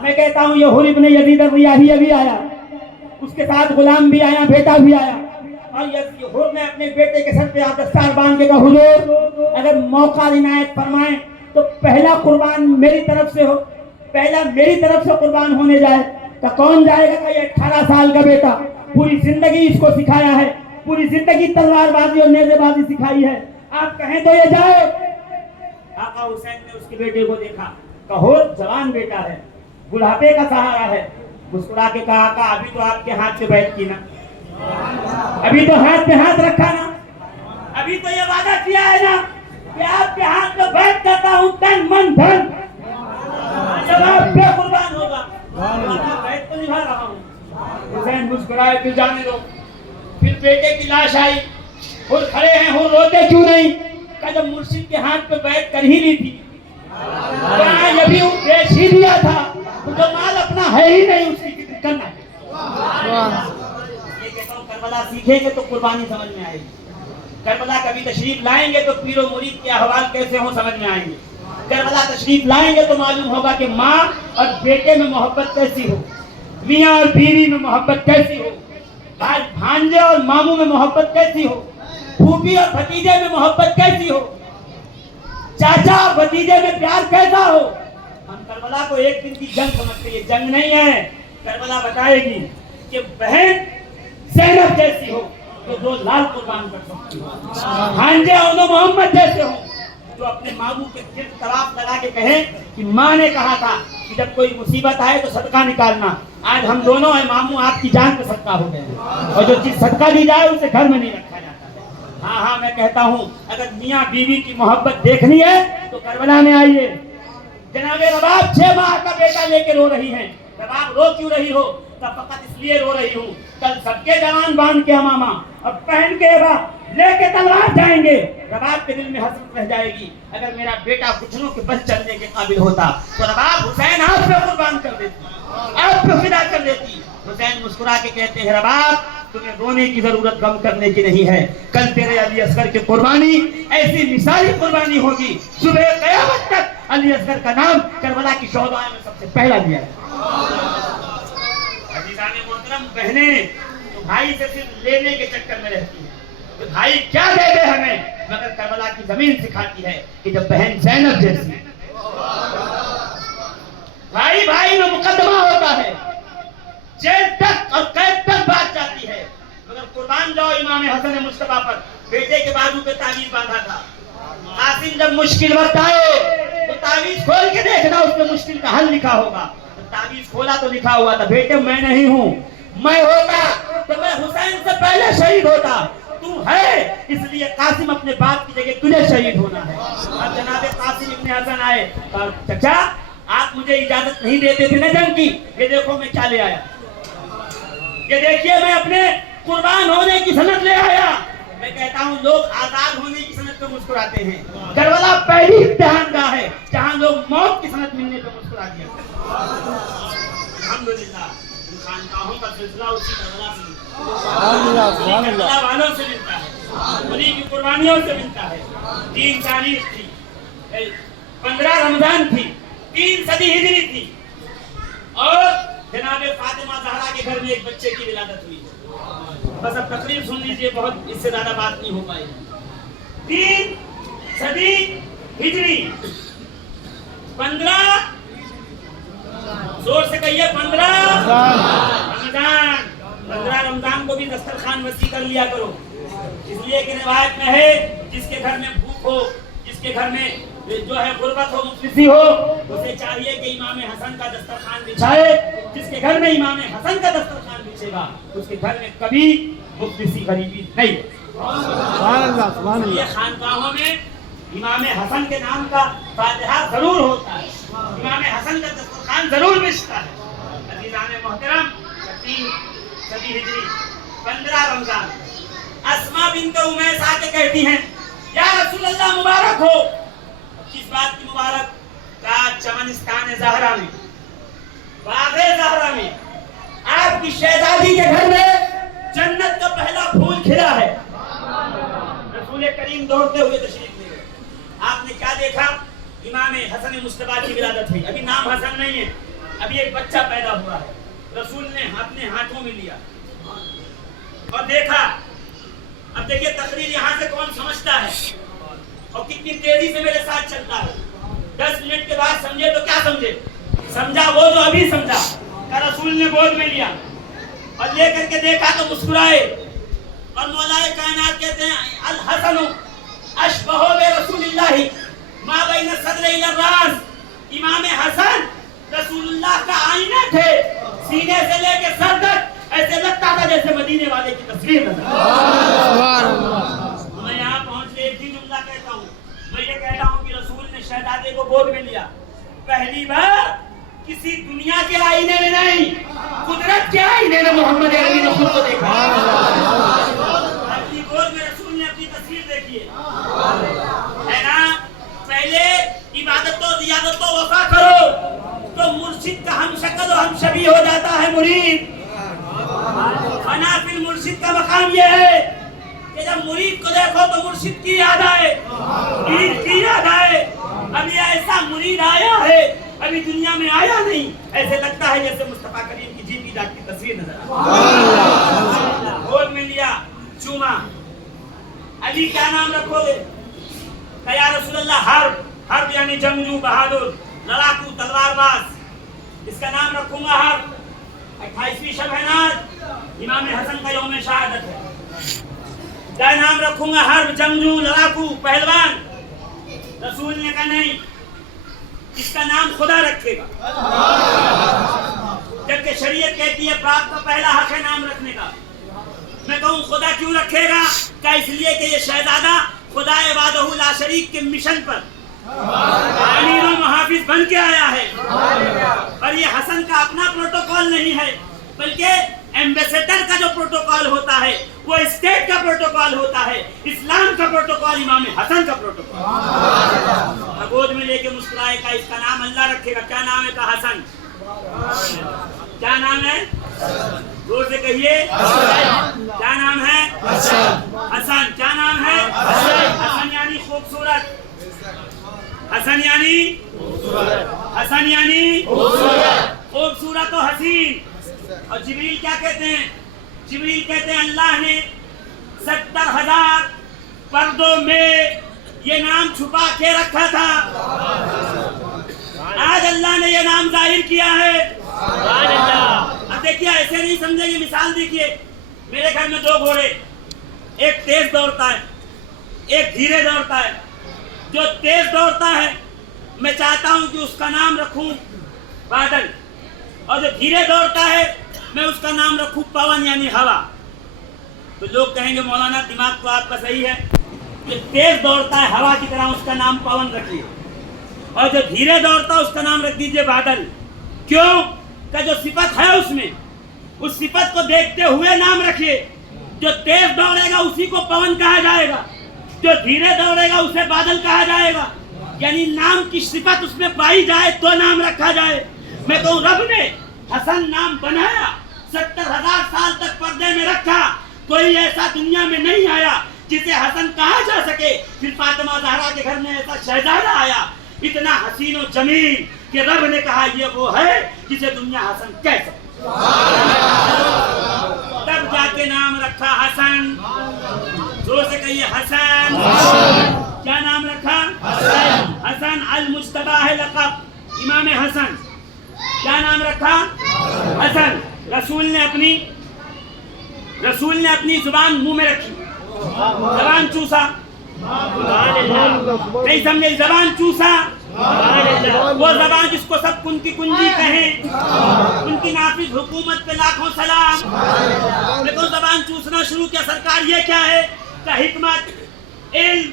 میں کہتا ہوں یہ حر ابن یزید الریاحی ابھی آیا، اس کے ساتھ غلام بھی آیا، بیٹا بھی آیا، اور یہ حر نے اپنے بیٹے کے سر پہ دستار باندھ کے کہا حضور اگر موقع عنایت فرمائیں تو پہلا قربان میری طرف سے ہو، پہلا میری طرف سے قربان ہونے جائے۔ تو کون جائے گا؟ کہ یہ 18 سال کا بیٹا، پوری زندگی اس کو سکھایا ہے، پوری زندگی تلوار بازی اور نیزے بازی سکھائی ہے، آپ کہیں تو یہ جائے۔ آقا حسین نے اس کے بیٹے کو دیکھا، کہو جوان بیٹا ہے، بڑھاپے کا سہارا ہے، مسکرا کے کہا آقا ابھی تو آپ کے ہاتھ سے بیعت کی نا، ابھی تو ہاتھ پہ ہاتھ رکھا نا، ابھی تو یہ وعدہ کیا ہے نا کہ آپ کے ہاتھ میں بیعت کرتا ہوں تن من دھن، جب آپ پہ قربان ہوگا بیعت تو نبھا رہا ہوں۔ حسین مسکرائے پھر جانے دو۔ پھر بیٹے کی لاش آئی، خود کھڑے ہیں، وہ روتے کیوں نہیں؟ کہ جب مرشد کے ہاتھ پہ بیعت کر ہی لی تھی، کہاں یہ بھی بیچ ہی دیا تھا، جو مال اپنا ہے ہی نہیں اس کی فکر کرنا ہے۔ یہ کہتا ہوں کربلا سیکھیں گے تو قربانی سمجھ میں آئے گی، کربلا کبھی تشریف لائیں گے تو پیر و مرید کے احوال کیسے ہوں سمجھ میں آئیں گے، کربلا تشریف لائیں گے تو معلوم ہوگا کہ ماں اور بیٹے میں محبت کیسی ہو، میاں اور بیوی میں محبت کیسی ہو، بھانجے اور ماموں میں محبت کیسی ہو، پھوپھی اور بھتیجے میں محبت کیسی ہو، چاچا اور بھتیجے میں پیار کیسا ہو۔ ہم کربلا کو ایک دن کی جنگ سمجھتے ہیں، یہ جنگ نہیں ہے۔ کربلا بتائے گی کہ بہن زینب جیسی ہو جو 2 لال قربان کر سکتی ہو، بھانجے اور محمد جیسے ہوں جو اپنے ماموں کے گرد طواف لگا کے کہیں کہ ماں نے کہا تھا کہ جب کوئی مصیبت آئے تو صدقہ نکالنا، آج ہم دونوں ہیں ماموں آپ کی جان پہ صدقہ ہو گئے ہیں، اور جو چیز صدقہ دی جائے اسے گھر میں نہیں رکھا جاتا ہے۔ ہاں میں کہتا ہوں اگر میاں بیوی کی محبت دیکھنی ہے تو کربلا میں آئیے۔ جناب رباب 6 ماہ کا بیٹا لے کے رو رہی ہیں، رباب رو کیوں رہی ہو؟ تو فقط اس لیے رو رہی ہوں کل سب کے جوان باندھ کے امامہ اور پہن کے لے کے تلوار جائیں گے، رباب کے دل میں حسرت رہ جائے گی اگر میرا بیٹا گھٹنوں کے بل چلنے کے قابل ہوتا تو رباب حسین آپ پہ قربان کر دیتی، آپ پہ فدا کر دیتی۔ حسین مسکرا کے کہتے ہیں رباب تمہیں رونے کی ضرورت غم کرنے کی نہیں ہے، کل تیرے علی اصغر کی قربانی ایسی مثالی قربانی ہوگی، صبح قیامت تک علی اصغر کا نام کربلا کی شہداء میں سب سے پہلا لیا ہے۔ عزیزان محترم، بہنیں تو بھائی سے صرف لینے کے چکر میں رہتی ہیں، تو بھائی کیا دے دے ہمیں، مگر کربلا کی زمین سکھاتی ہے کہ جب بہن زینب جیسی، بھائی بھائی میں مقدمہ ہوتا ہے، جیل تک اور قید تک بات جاتی ہے، مگر قربان جاؤ امام حسن مصطفیٰ پر، بیٹے کے بازو پہ تعویذ باندھا تھا، قاسم جب مشکل وقت آئے تو تعویذ کھول کے دیکھنا اس پہ مشکل کا حل لکھا ہوگا، تعویذ کھولا تو لکھا ہوا تھا بیٹے میں نہیں ہوں، میں ہوتا تو میں حسین سے پہلے شہید ہوتا، تو ہے اس لیے قاسم اپنے باپ کی جگہ تجھے شہید ہونا ہے۔ اب جناب قاسم ابن حسن آئے، چچا آپ مجھے اجازت نہیں دیتے تھے نا جنگ کی، یہ دیکھو میں کیا لے آیا، یہ دیکھیے میں اپنے قربان ہونے کی سند لے آیا۔ میں کہتا ہوں لوگ آزاد ہونے کی سند پہ مسکراتے ہیں، کربلا پہلی امتحان گاہ ہے جہاں لوگ موت کی سند ملنے پہ مسکرا دیا۔ الحمدللہ خانقاہوں کا سلسلہ اسی کربلا سے، کربلا والوں سے ملتا ہے۔ انہیں کی قربانیوں سے ملتا ہے. 3 تاریخ تھی, 15 رمضان تھی, 3 صدی ہجری تھی, اور جناب فاطمہ زہرا کے گھر میں ایک بچے کی ولادت ہوئی. بس اب تقریر سن لیجئے, بہت اس سے زیادہ بات نہیں ہو پائی. 3 صدی ہجری, 15 زور سے کہیے 15 رمضان. 15 رمضان کو بھی دسترخوان وسیع کر لیا کرو, اس لیے کہ روایت میں ہے جس کے گھر میں بھوک ہو, جس کے گھر میں جو ہے غربت ہو, مفلسی ہو, اسے چاہیے کہ امام حسن کا دسترخوان بچھائے. جس کے گھر میں امام حسن کا دسترخوان بچھے گا اس کے گھر میں کبھی مفلسی غریبی نہیں. سبحان اللہ, سبحان اللہ. یہ خانقاہوں میں امام حسن کے نام کا فاتحہ ضرور ہوتا ہے, امام حسن کا دسترخوان ضرور بچھتا ہے. عزیزان محترم, 3 صدی ہجری, 15 رمضان, اسما بنت امیس آ کے کہتی ہیں یا رسول اللہ مبارک ہو. کس بات کی مبارک؟ کہا چمنستان زہرا میں, باغ زہرا میں آپ کی شہزادی کے گھر میں جنت کا پہلا پھول کھلا ہے. رسول کریم دوڑتے ہوئے تشریف لے گئے. آپ نے کیا دیکھا؟ امام حسن مصطفیٰ کی ولادت ہوئی. ابھی نام حسن نہیں ہے, ابھی ایک بچہ پیدا ہوا ہے. رسول نے اپنے ہاتھوں میں لیا اور دیکھا. اب دیکھیے تقریر یہاں سے کون سمجھتا ہے اور کتنی تیزی سے میرے ساتھ چلتا ہے. 10 منٹ کے بعد سمجھے تو کیا سمجھے؟ سمجھا وہ جو ابھی سمجھا. کہ رسول نے گود میں لیا اور لے کر کے دیکھا تو مسکرائے, اور مولا کائنات کہتے ہیں الحسن اشبہ برسول اللہ ما بین الصدر الی الراس. امام حسن رسول اللہ کا آئینہ تھے, سینے سے لے کے سر تک ایسے لگتا تھا جیسے مدینے والے کی تصویر نظر. میں یہاں پہنچ کے ایک ہی جملہ کہتا ہوں, میں یہ کہتا ہوں کہ رسول نے شہزادے کو گود میں لیا پہلی بار کسی دنیا کے آئینے میں نہیں, قدرت کے آئینے میں محمد عربی نے خود کو دیکھا. اپنی گود میں رسول نے اپنی تصویر دیکھی ہے نا. پہلے عبادت و ریاضت و وفا کرو تو مرشد کا ہم شکل و ہم شبیہ ہو جاتا ہے مرید. فنا فی المرشد کا مقام یہ ہے کہ جب مرید کو دیکھو تو مرشد کی یاد آئے, مرید کی یاد آئے. ابھی ایسا مرید آیا ہے, ابھی دنیا میں آیا نہیں, ایسے لگتا ہے جیسے مصطفیٰ کریم کی جیتی جاتی تصویر نظر آئی. گود میں لیا, چوما. علی کیا نام رکھو گے؟ کہ یا رسول اللہ حرب. حرب یعنی جنگجو, بہادر, لڑاکو, تلوار باز. اس کا نام رکھوں گا حرب. 28ویں شب ہے نا, امام حسن کا یوم شہادت ہے. کیا نام رکھوں گا؟ حرب, جنگجو, لڑاکو, پہلوان. رسول نے کہا نہیں, اس کا نام خدا رکھے گا. جبکہ شریعت کہتی ہے باپ کا پہلا حق ہے نام رکھنے کا. میں کہوں خدا کیوں رکھے گا؟ کہ اس لیے کہ یہ شہزادہ خدا وحدہ لا شریک کے مشن پر امیر و محافظ بن کے آیا ہے. اور یہ حسن کا اپنا پروٹوکول نہیں ہے, بلکہ ایمبیسیڈر کا جو پروٹوکول ہوتا ہے وہ اسٹیٹ کا پروٹوکول ہوتا ہے. اسلام کا پروٹوکول امام حسن کا پروٹوکول. گود میں لے کے مسکرائے کا اس کا نام اللہ رکھے گا. کیا نام ہے؟ کا حسن. کیا نام ہے؟ زور سے کہیے. کیا نام ہے؟ حسن. کیا نام ہے؟ حسن یعنی خوبصورت. حسن یعنی حسن یعنی خوبصورت و حسین. اور جبریل کیا کہتے ہیں؟ جبریل کہتے ہیں اللہ نے 70,000 پردوں میں یہ نام چھپا کے رکھا تھا, آج اللہ نے یہ نام ظاہر کیا ہے. اب دیکھیے ایسے نہیں سمجھیں گے. مثال دیکھیے, میرے گھر میں 2 گھوڑے, ایک تیز دوڑتا ہے, ایک دھیرے دوڑتا ہے. جو تیز دوڑتا ہے میں چاہتا ہوں کہ اس کا نام رکھوں بادل, اور جو دھیرے دوڑتا ہے میں اس کا نام رکھوں پون یعنی ہوا. تو لوگ کہیں گے مولانا دماغ تو آپ کا صحیح ہے, جو تیز دوڑتا ہے ہوا کی طرح اس کا نام پون رکھیے, اور جو دھیرے دوڑتا ہے اس کا نام رکھ دیجئے بادل. کیوں؟ کہ جو صفت ہے اس میں, اس صفت کو دیکھتے ہوئے نام رکھیے. جو تیز دوڑے گا اسی کو پون کہا جائے گا, جو دھیرے دوڑے گا اسے بادل کہا جائے گا. یعنی نام کی صفت اس میں پائی جائے تو نام رکھا جائے. میں کہوں رب نے حسن نام بنایا, 70,000 سال تک پردے میں رکھا, کوئی ایسا دنیا میں نہیں آیا جسے حسن کہا جا سکے. پھر فاطمہ زہرا کے گھر میں ایسا شہزادہ آیا اتنا حسین و جمیل کہ رب نے کہا یہ وہ ہے جسے دنیا حسن کہہ سکے. تب جا کے نام رکھا حسن. زور سے کہیے حسن. کیا نام رکھا؟ حسن. المجتبی ہے لقب امام حسن. کیا نام رکھا؟ حسن. رسول نے اپنی زبان منہ میں رکھی, زبان چوسا. نہیں سمجھے؟ زبان چوسا. وہ زبان جس کو سب کن کی کنجی کہیں, ان کی نافذ حکومت پہ لاکھوں سلام. لیکن زبان چوسنا شروع کیا. سرکار یہ کیا ہے کہ حکمت, علم,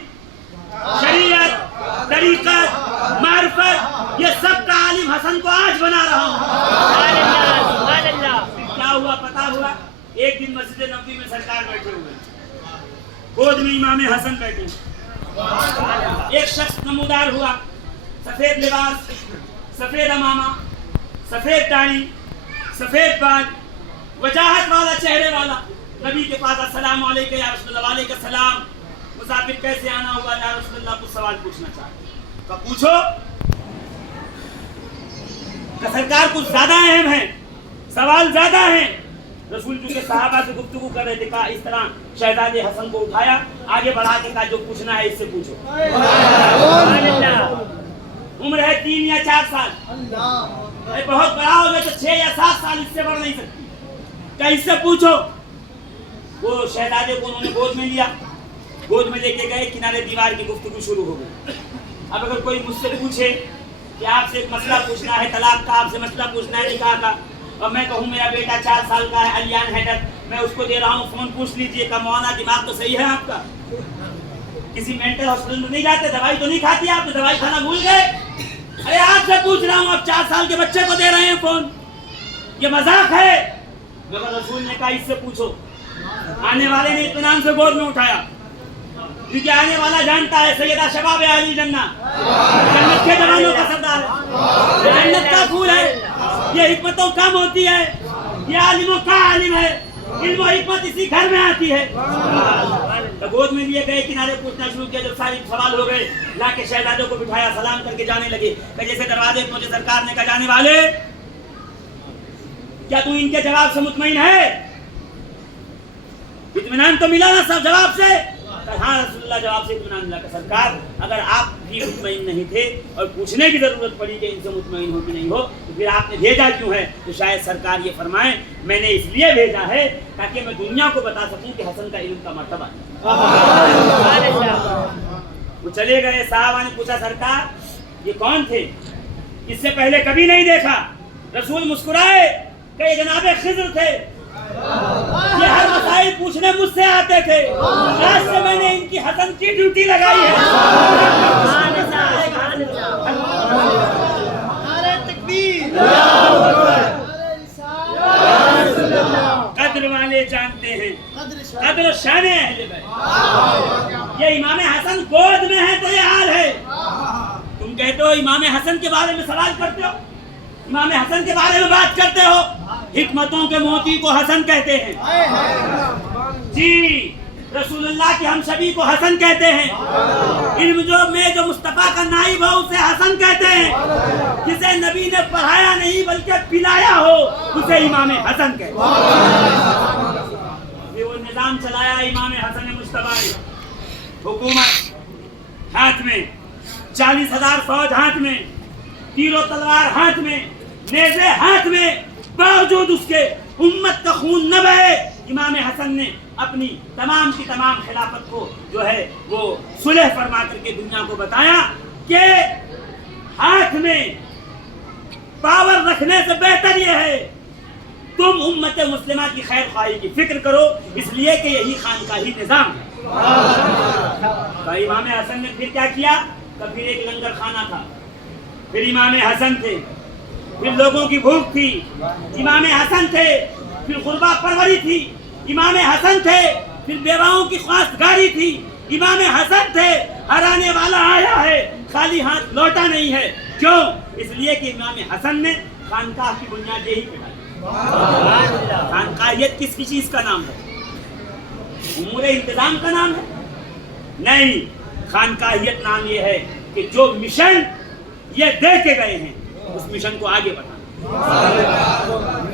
شریعت, طریقت, معرفت, یہ سب کا عالم حسن کو آج بنا رہا ہوں. کیا ہوا پتا ہوا؟ ایک دن مسجد نبوی میں سرکار بیٹھے ہوئے, گود میں امام حسن بیٹھے. ایک شخص نمودار ہوا, سفید لباس, سفید امامہ, سفید داڑھی, سفید بال, وجاہت والا چہرے والا. نبی کے پاس السلام علیکم یا رسول اللہ. وعلیکم السلام. مسافر کیسے آنا ہوا یا رسول اللہ؟ کچھ سوال پوچھنا چاہتے. تو پوچھو. کہ سرکار کچھ زیادہ اہم ہے, سوال زیادہ ہیں. رسول چونکہ صحابہ سے گفتگو کر رہے تھے, کہا اس طرح شہزادے حسن کو اٹھایا, آگے بڑھا کے کہا جو پوچھنا ہے اس سے پوچھو. عمر ہے 3 یا 4 سال, بہت بڑا ہو گیا تو 6 یا 7 سال, اس سے بڑھ نہیں سکتی. کہ اس سے پوچھو. وہ شہزادے کو انہوں نے گود میں لیا, گود میں لے کے گئے, کنارے دیوار کی گفتگو شروع ہو گئی. اب اگر کوئی مجھ سے پوچھے کہ آپ سے ایک مسئلہ پوچھنا ہے, طلاق کا آپ سے مسئلہ پوچھنا ہے, نکاح کا, اور میں کہوں میرا بیٹا 4 سال کا ہے, الیان حیدر, میں اس کو دے رہا ہوں, فون پوچھ لیجئے کہ مولانا دماغ تو صحیح ہے آپ کا, کسی مینٹل ہاسپٹل میں نہیں جاتے, دوائی تو نہیں کھاتی آپ, دوائی کھانا بھول گئے. ارے آپ سے پوچھ رہا ہوں, آپ 4 سال کے بچے کو دے رہے ہیں فون, یہ مذاق ہے. مگر رسول نے کہا اس سے پوچھو. آنے والے نے اطمینان سے گود میں اٹھایا, کیونکہ آنے والا جانتا ہے سیدہ شباب اہل جنہ, جنت کے جوانوں کا سردار ہے, جنت کا پھول ہے. یہ حکمتوں کم ہوتی ہے, یہ عالموں کا عالم ہے, علم و حکمت اسی گھر میں آتی ہے. تو گود میں لیے گئے, کنارے پوچھنا شروع کیا. جب سارے سوال ہو گئے, لا کے شہزادوں کو بٹھایا, سلام کر کے جانے لگے. کہ جیسے دروازے پہنچے, سرکار نے کہا جانے والے کیا تو ان کے جواب سے مطمئن ہے؟ اطمینان تو ملا نا سب جواب سے؟ ہاں رسول اللہ, جواب سے اطمینان ملا. کہ سرکار اگر آپ بھی مطمئن نہیں تھے اور پوچھنے کی ضرورت پڑی کہ ان سے مطمئن ہو کہ نہیں ہو, تو پھر آپ نے بھیجا کیوں ہے؟ تو شاید سرکار یہ فرمائیں میں نے اس لیے بھیجا ہے تاکہ میں دنیا کو بتا سکوں کہ حسن کا علم کا مرتبہ ہے. وہ چلے گئے. صحابہ نے پوچھا سرکار یہ کون تھے؟ اس سے پہلے کبھی نہیں دیکھا. رسول مسکرائے کہ یہ جناب خضر تھے, یہ ہر مسائل پوچھنے مجھ سے آتے تھے, آج سے میں نے ان کی حسن کی ڈیوٹی لگائی ہے. قدر والے جانتے ہیں قدر و شان اہل بیت. یہ امام حسن گود میں ہے تو یہ حال ہے. تم کہتے ہو امام حسن کے بارے میں سوال کرتے ہو, امام حسن کے بارے میں بات کرتے ہو, حکمتوں کے موتی کو حسن کہتے ہیں. جی رسول اللہ کی ہم سبھی کو حسن کہتے ہیں. علم جو مصطفیٰ کا نائب ہو اسے حسن کہتے ہیں. جسے نبی نے پڑھایا نہیں بلکہ پلایا ہو اسے امام حسن کہتے ہیں. یہ وہ نظام چلایا امام حسن مصطفیٰ نے. حکومت ہاتھ میں, 40,000 فوج ہاتھ میں, تیر و تلوار ہاتھ میں, نیزے ہاتھ میں, باوجود اس کے امت کا خون نہ بہے. امام حسن نے اپنی تمام کی تمام خلافت کو جو ہے وہ صلح فرما کر کے دنیا کو بتایا کہ ہاتھ میں پاور رکھنے سے بہتر یہ ہے تم امت مسلمہ کی خیر خواہی کی فکر کرو, اس لیے کہ یہی خانقاہی نظام ہے. تو امام حسن نے پھر کیا کیا؟ پھر ایک لنگر خانہ تھا, پھر امام حسن تھے, پھر لوگوں کی بھوک تھی, امام حسن تھے, پھر غربا پروری تھی, امام حسن تھے, پھر بیواؤں کی خواستگاری تھی, امام حسن تھے. ہر آنے والا آیا ہے, خالی ہاتھ لوٹا نہیں ہے. کیوں؟ اس لیے کہ امام حسن نے خانقاہ کی بنیاد یہی پہ ڈالی. خانقاہیت کس کی چیز کا نام ہے؟ امور انتظام کا نام ہے. نہیں، خانقاہیت نام یہ ہے کہ جو مشن یہ دے کے گئے ہیں اس مشن کو آگے بڑھانا۔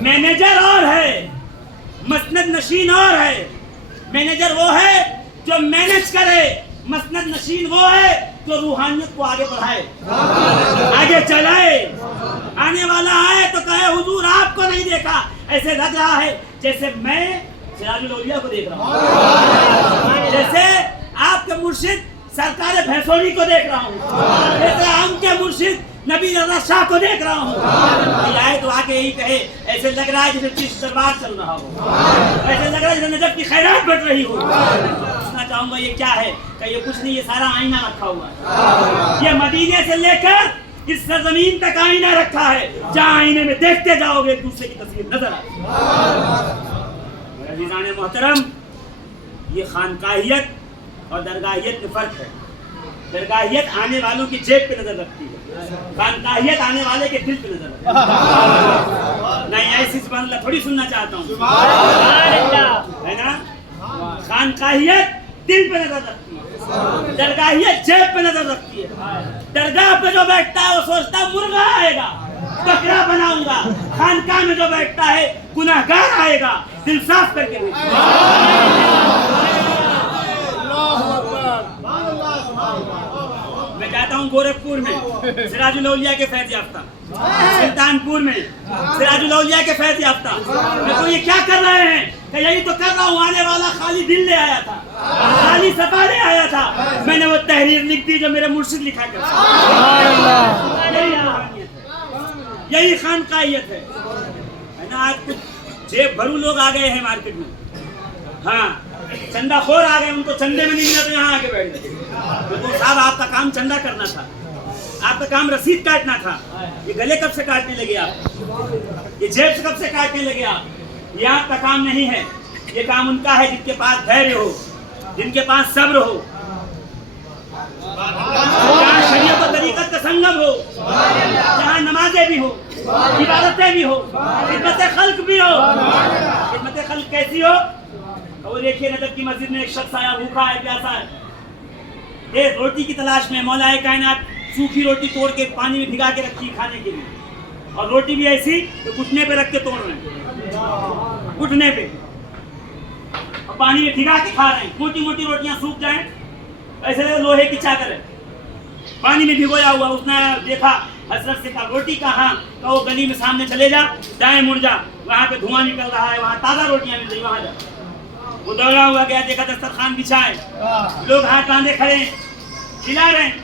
مینیجر اور ہے، مسند نشین اور ہے۔ مینیجر وہ ہے جو مینج کرے، مسند نشین وہ ہے جو روحانیت کو آگے بڑھائے، آگے چلائے۔ آنے والا آئے تو کہے حضور آپ کو نہیں دیکھا، ایسے لگ رہا ہے جیسے میں سراج الاولیاء کو دیکھ رہا ہوں، جیسے آپ کے مرشد سرکار بھیسوری کو دیکھ رہا ہوں، جیسے ہم کے مرشد نبی رضا شاہ کو دیکھ رہا ہوں۔ یہ آئے تو آ کے یہی کہے ایسے لگ رہا ہے جیسے چشت دربار چل رہا ہو، ایسے لگ رہا ہے جیسے نجف کی خیرات بٹ رہی ہو۔ پوچھنا چاہوں گا یہ کیا ہے؟ کہ یہ کچھ نہیں، یہ سارا آئینہ رکھا ہوا ہے۔ یہ مدینے سے لے کر اس سرزمین تک آئینہ رکھا ہے، جہاں آئینے میں دیکھتے جاؤ گے ایک دوسرے کی تصویر نظر آئے گی۔ عزیزان محترم، یہ خانقاہیت اور درگاہیت میں فرق ہے۔ درگاہیت آنے والوں کی جیب پہ نظر رکھتی ہے، خانقاہیت آنے والے کے دل پہ نظر رکھتی ہے۔ نہیں، ایسی سبحان اللہ تھوڑی سننا چاہتا ہوں، ہے نا؟ خانقاہیت دل پہ نظر رکھتی ہے، درگاہیت جیب پہ نظر رکھتی ہے۔ درگاہ پہ جو بیٹھتا ہے وہ سوچتا ہے مرغا آئے گا، بکرا بناؤں گا۔ خانقاہ میں جو بیٹھتا ہے گناہگار آئے گا، دل صاف کر کے میں جاتا ہوں گورکھپور میں سراج الاولیاء کے فیض یافتہ، سلطان پور میں سراج الاولیاء کے فیض یافتہ۔ میں تو یہ کیا کر رہے ہیں؟ کہ یہی تو کر رہا ہوں، آنے والا خالی دل لے آیا تھا، خالی صفا لے آیا تھا، میں نے وہ تحریر لکھ دی جو میرے مرشد لکھا کرتے۔ یہی خانقاہیت ہے نا۔ آج کچھ جیب بھرو لوگ آ گئے ہیں مارکیٹ میں، ہاں چندہ خور آ گئے، ان کو چندے میں نہیں ملا تو یہاں آ کے بیٹھ گئے۔ تو صاحب آپ کا کام چندہ کرنا تھا، آپ کا کام رسید کاٹنا تھا، یہ گلے کب سے کاٹنے لگے آپ؟ یہ جیب سے کب سے کاٹنے لگے آپ؟ یہ آپ کا کام نہیں ہے، یہ کام ان کا ہے جن کے پاس دھیریہ ہو، جن کے پاس صبر ہو، جہاں شریعت و طریقت کا سنگم ہو، جہاں نمازیں بھی ہو، عبادتیں بھی ہو، خدمت خلق بھی ہو۔ خدمت خلق کیسی ہو؟ اور دیکھیے نجف کی مسجد میں ایک شخص آیا، بھوکا ہے، پیاسا ہے، یہ روٹی کی تلاش میں، مولا کائنات سوکھی روٹی توڑ کے پانی میں بھگا کے رکھی کھانے کے لیے، اور روٹی بھی ایسی کہ گھٹنے پہ رکھ کے توڑ رہے ہیں، گھٹنے پہ، اور پانی میں بھگا کے کھا رہے ہیں۔ موٹی موٹی روٹیاں سوکھ جائیں، ایسے لوہے کی چادر ہے، پانی میں بھگویا ہوا۔ اس نے دیکھا، حضرت سے کہا روٹی کہاں؟ کہ وہ گلی میں سامنے چلے جا، دائیں مڑ جا، وہاں پہ دھواں نکل رہا ہے، وہاں تازہ روٹیاں مل رہی، وہاں جا۔ وہ دوڑا ہوا گیا، دیکھا دسترخوان بچھا ہے، لوگ ہاتھ باندھے کھڑے ہیں، کھلا رہے ہیں،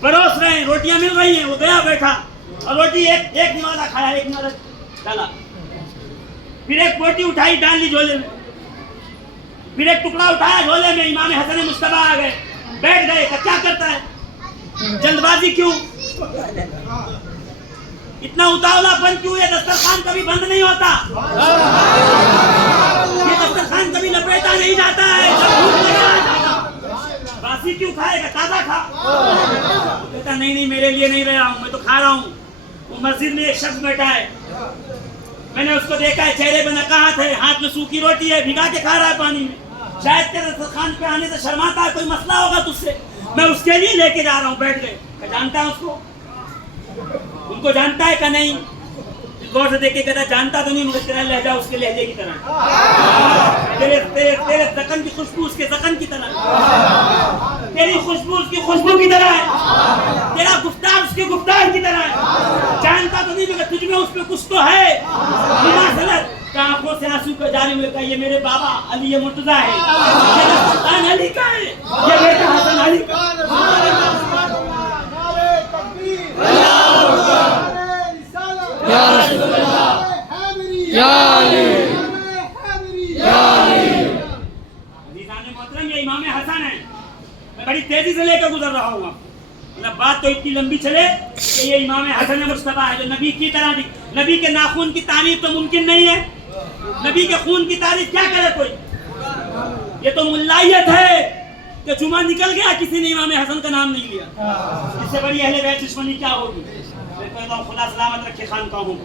پروس رہے ہیں، روٹیاں مل رہی ہیں۔ وہ گیا بیٹھا اور روٹی ایک نوالا کھایا، ایک نوالا ڈالا، پھر ایک روٹی اٹھائی ڈال لی جھولے میں، پھر ایک ٹکڑا اٹھایا جھولے میں۔ امام حسن مصطفیٰ آ گئے، بیٹھ گئے، کہ کیا کرتا ہے، جلد بازی کیوں، اتنا اتاولا بند کیوں؟ یہ دسترخوان کبھی بند نہیں ہوتا، یہ دسترخوان کبھی لپیٹا نہیں جاتا ہے، باسی کیوں کھائے گا، تازہ کھا۔ کہتا نہیں نہیں، میرے لیے نہیں رہا ہوں، میں تو کھا رہا ہوں۔ وہ مسجد میں ایک شخص بیٹھا ہے، میں نے اس کو دیکھا ہے، چہرے پہ نقاہت ہے، ہاتھ میں سوکھی روٹی ہے، بھگا کے کھا رہا ہے پانی میں، شاید تیرے دسترخوان پہ آنے سے شرماتا ہے، کوئی مسئلہ ہوگا تجھ سے، میں اس کے لیے لے کے جا رہا ہوں۔ بیٹھ گئے، جانتا ہے اس کو، ان کو جانتا ہے کہ نہیں؟ غور سے دیکھ کے کہتا جانتا تو نہیں، مگر تیرا لہجہ اس کے لہجے کی طرح، تیرے زخم کی خوشبو اس کے زخم کی طرح، تیری خوشبو اس کی خوشبو کی طرح ہے، تیرا گفتار اس کے گفتار کی طرح ہے۔ جانتا تو نہیں، مگر تجھ میں اس پہ کچھ تو ہے۔ مماثلت، آنکھوں سے آنسو پہ جانے ہوئے کہا یہ میرے بابا علی مرتضیٰ ہے، یہ دسترخوان علی کا ہے، یہ بیٹا حسن علی کا ہے۔ یہ امام حسن ہے، میں بڑی تیزی سے لے کر گزر رہا ہوں، مطلب بات تو اتنی لمبی چلے کہ یہ امام حسن مصطفیٰ ہے جو نبی کی طرح دی۔ نبی کے ناخون کی تعریف تو ممکن نہیں ہے، نبی کے خون کی تعریف کیا کرے کوئی؟ یہ تو ملائیت ہے کہ جمعہ نکل گیا کسی نے امام حسن کا نام نہیں لیا، اس سے بڑی اہل بیت دشمنی کیا ہوگی؟ میں کہتا ہوں خدا سلامت رکھے خانقاہوں کو،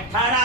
18।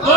2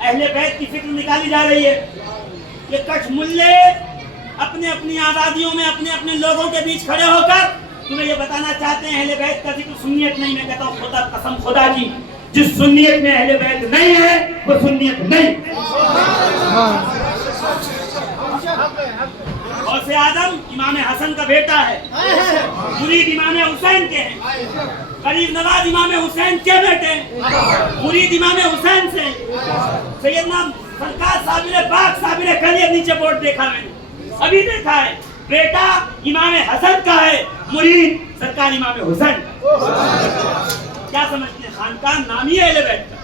اہل بیت کی فکر نکالی جا رہی ہے. یہ کچھ ملے اپنے اپنی آزادیوں میں اپنے اپنے لوگوں کے بیچ کھڑے ہو کر تمہیں یہ بتانا چاہتے ہیں اہل بیت کا ذکر سنیت نہیں. میں کہتا ہوں خدا قسم خدا کی جس سنیت میں اہل بیت نہیں ہے وہ سنیت نہیں. غوث اعظم امام حسن کا بیٹا ہے, مرید امام حسین کے ہیں, غریب نواز امام حسین کے بیٹے ہیں, مرید امام حسین سے. سیدنا سرکار صابر باغ صابر کلیہ نیچے بورڈ دیکھا میں نے, ابھی دیکھا ہے, بیٹا امام حسن کا ہے, مرید سرکار امام حسین. کیا سمجھتے ہیں خانقاہ نام ہی ہے اہل بیت کا.